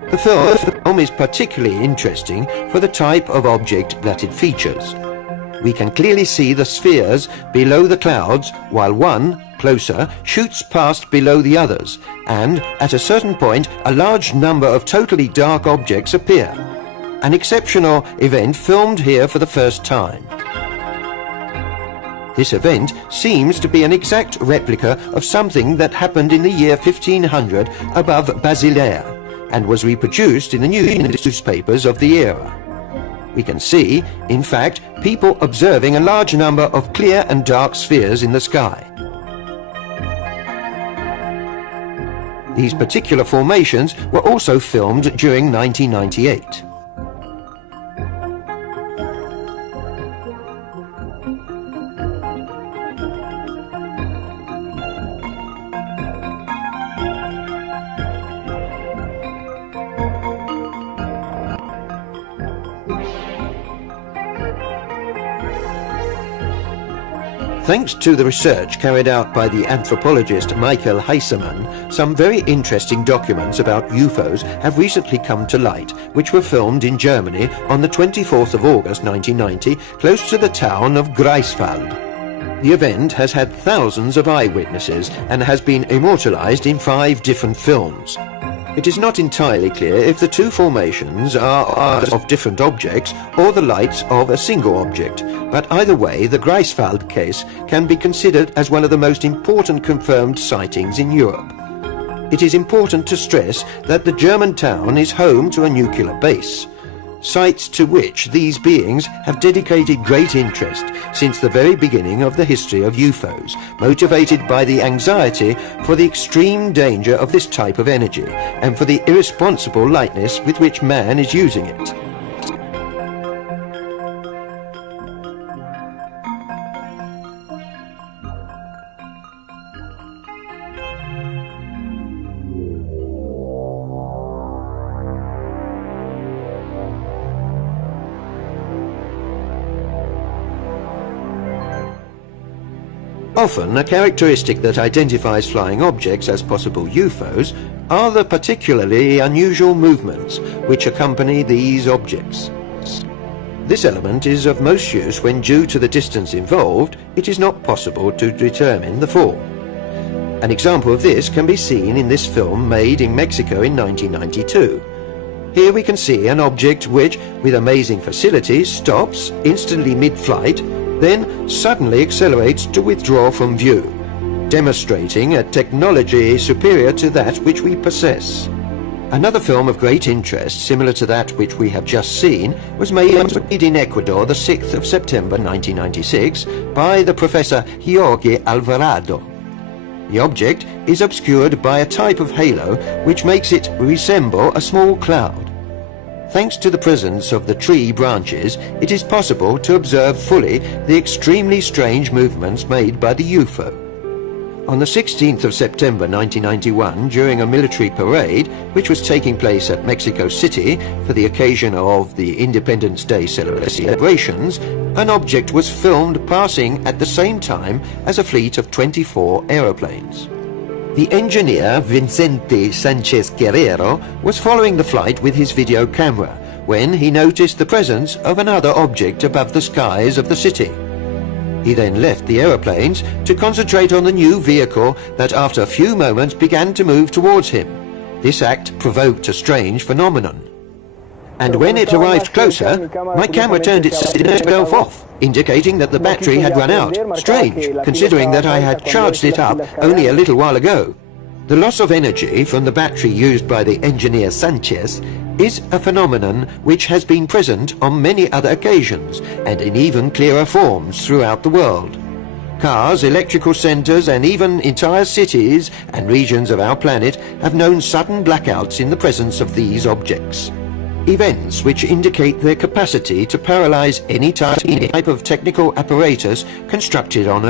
The film is particularly interesting for the type of object that it features. We can clearly see the spheres below the clouds, while one, closer, shoots past below the others, and at a certain point a large number of totally dark objects appear. An exceptional event filmed here for the first time. This event seems to be an exact replica of something that happened in the year 1500 above Basilea, and was reproduced in the newspapers of the era. We can see, in fact, people observing a large number of clear and dark spheres in the sky. These particular formations were also filmed during 1998. Thanks to the research carried out by the anthropologist Michael Heisemann, some very interesting documents about UFOs have recently come to light, which were filmed in Germany on the 24th of August 1990, close to the town of Greifswald. The event has had thousands of eyewitnesses and has been immortalized in 5 different films. It is not entirely clear if the two formations are of different objects or the lights of a single object, but either way the Greifswald case can be considered as one of the most important confirmed sightings in Europe. It is important to stress that the German town is home to a nuclear base, sites to which these beings have dedicated great interest since the very beginning of the history of UFOs, motivated by the anxiety for the extreme danger of this type of energy and for the irresponsible lightness with which man is using it. Often, a characteristic that identifies flying objects as possible UFOs are the particularly unusual movements which accompany these objects. This element is of most use when, due to the distance involved, it is not possible to determine the form. An example of this can be seen in this film made in Mexico in 1992. Here we can see an object which, with amazing facility, stops instantly mid-flight, then suddenly accelerates to withdraw from view, demonstrating a technology superior to that which we possess. Another film of great interest, similar to that which we have just seen, was made in Ecuador the 6th of September 1996 by the Professor Jorge Alvarado. The object is obscured by a type of halo which makes it resemble a small cloud. Thanks to the presence of the tree branches, it is possible to observe fully the extremely strange movements made by the UFO. On the 16th of September 1991, during a military parade, which was taking place at Mexico City for the occasion of the Independence Day celebrations, an object was filmed passing at the same time as a fleet of 24 aeroplanes. The engineer Vicente Sanchez Guerrero was following the flight with his video camera when he noticed the presence of another object above the skies of the city. He then left the aeroplanes to concentrate on the new vehicle that after a few moments began to move towards him. This act provoked a strange phenomenon. And when it arrived closer, my camera turned itself off, indicating that the battery had run out. Strange, considering that I had charged it up only a little while ago. The loss of energy from the battery used by the engineer Sanchez is a phenomenon which has been present on many other occasions and in even clearer forms throughout the world. Cars, electrical centers, and even entire cities and regions of our planet have known sudden blackouts in the presence of these objects. Events which indicate their capacity to paralyze any type of technical apparatus constructed on Earth.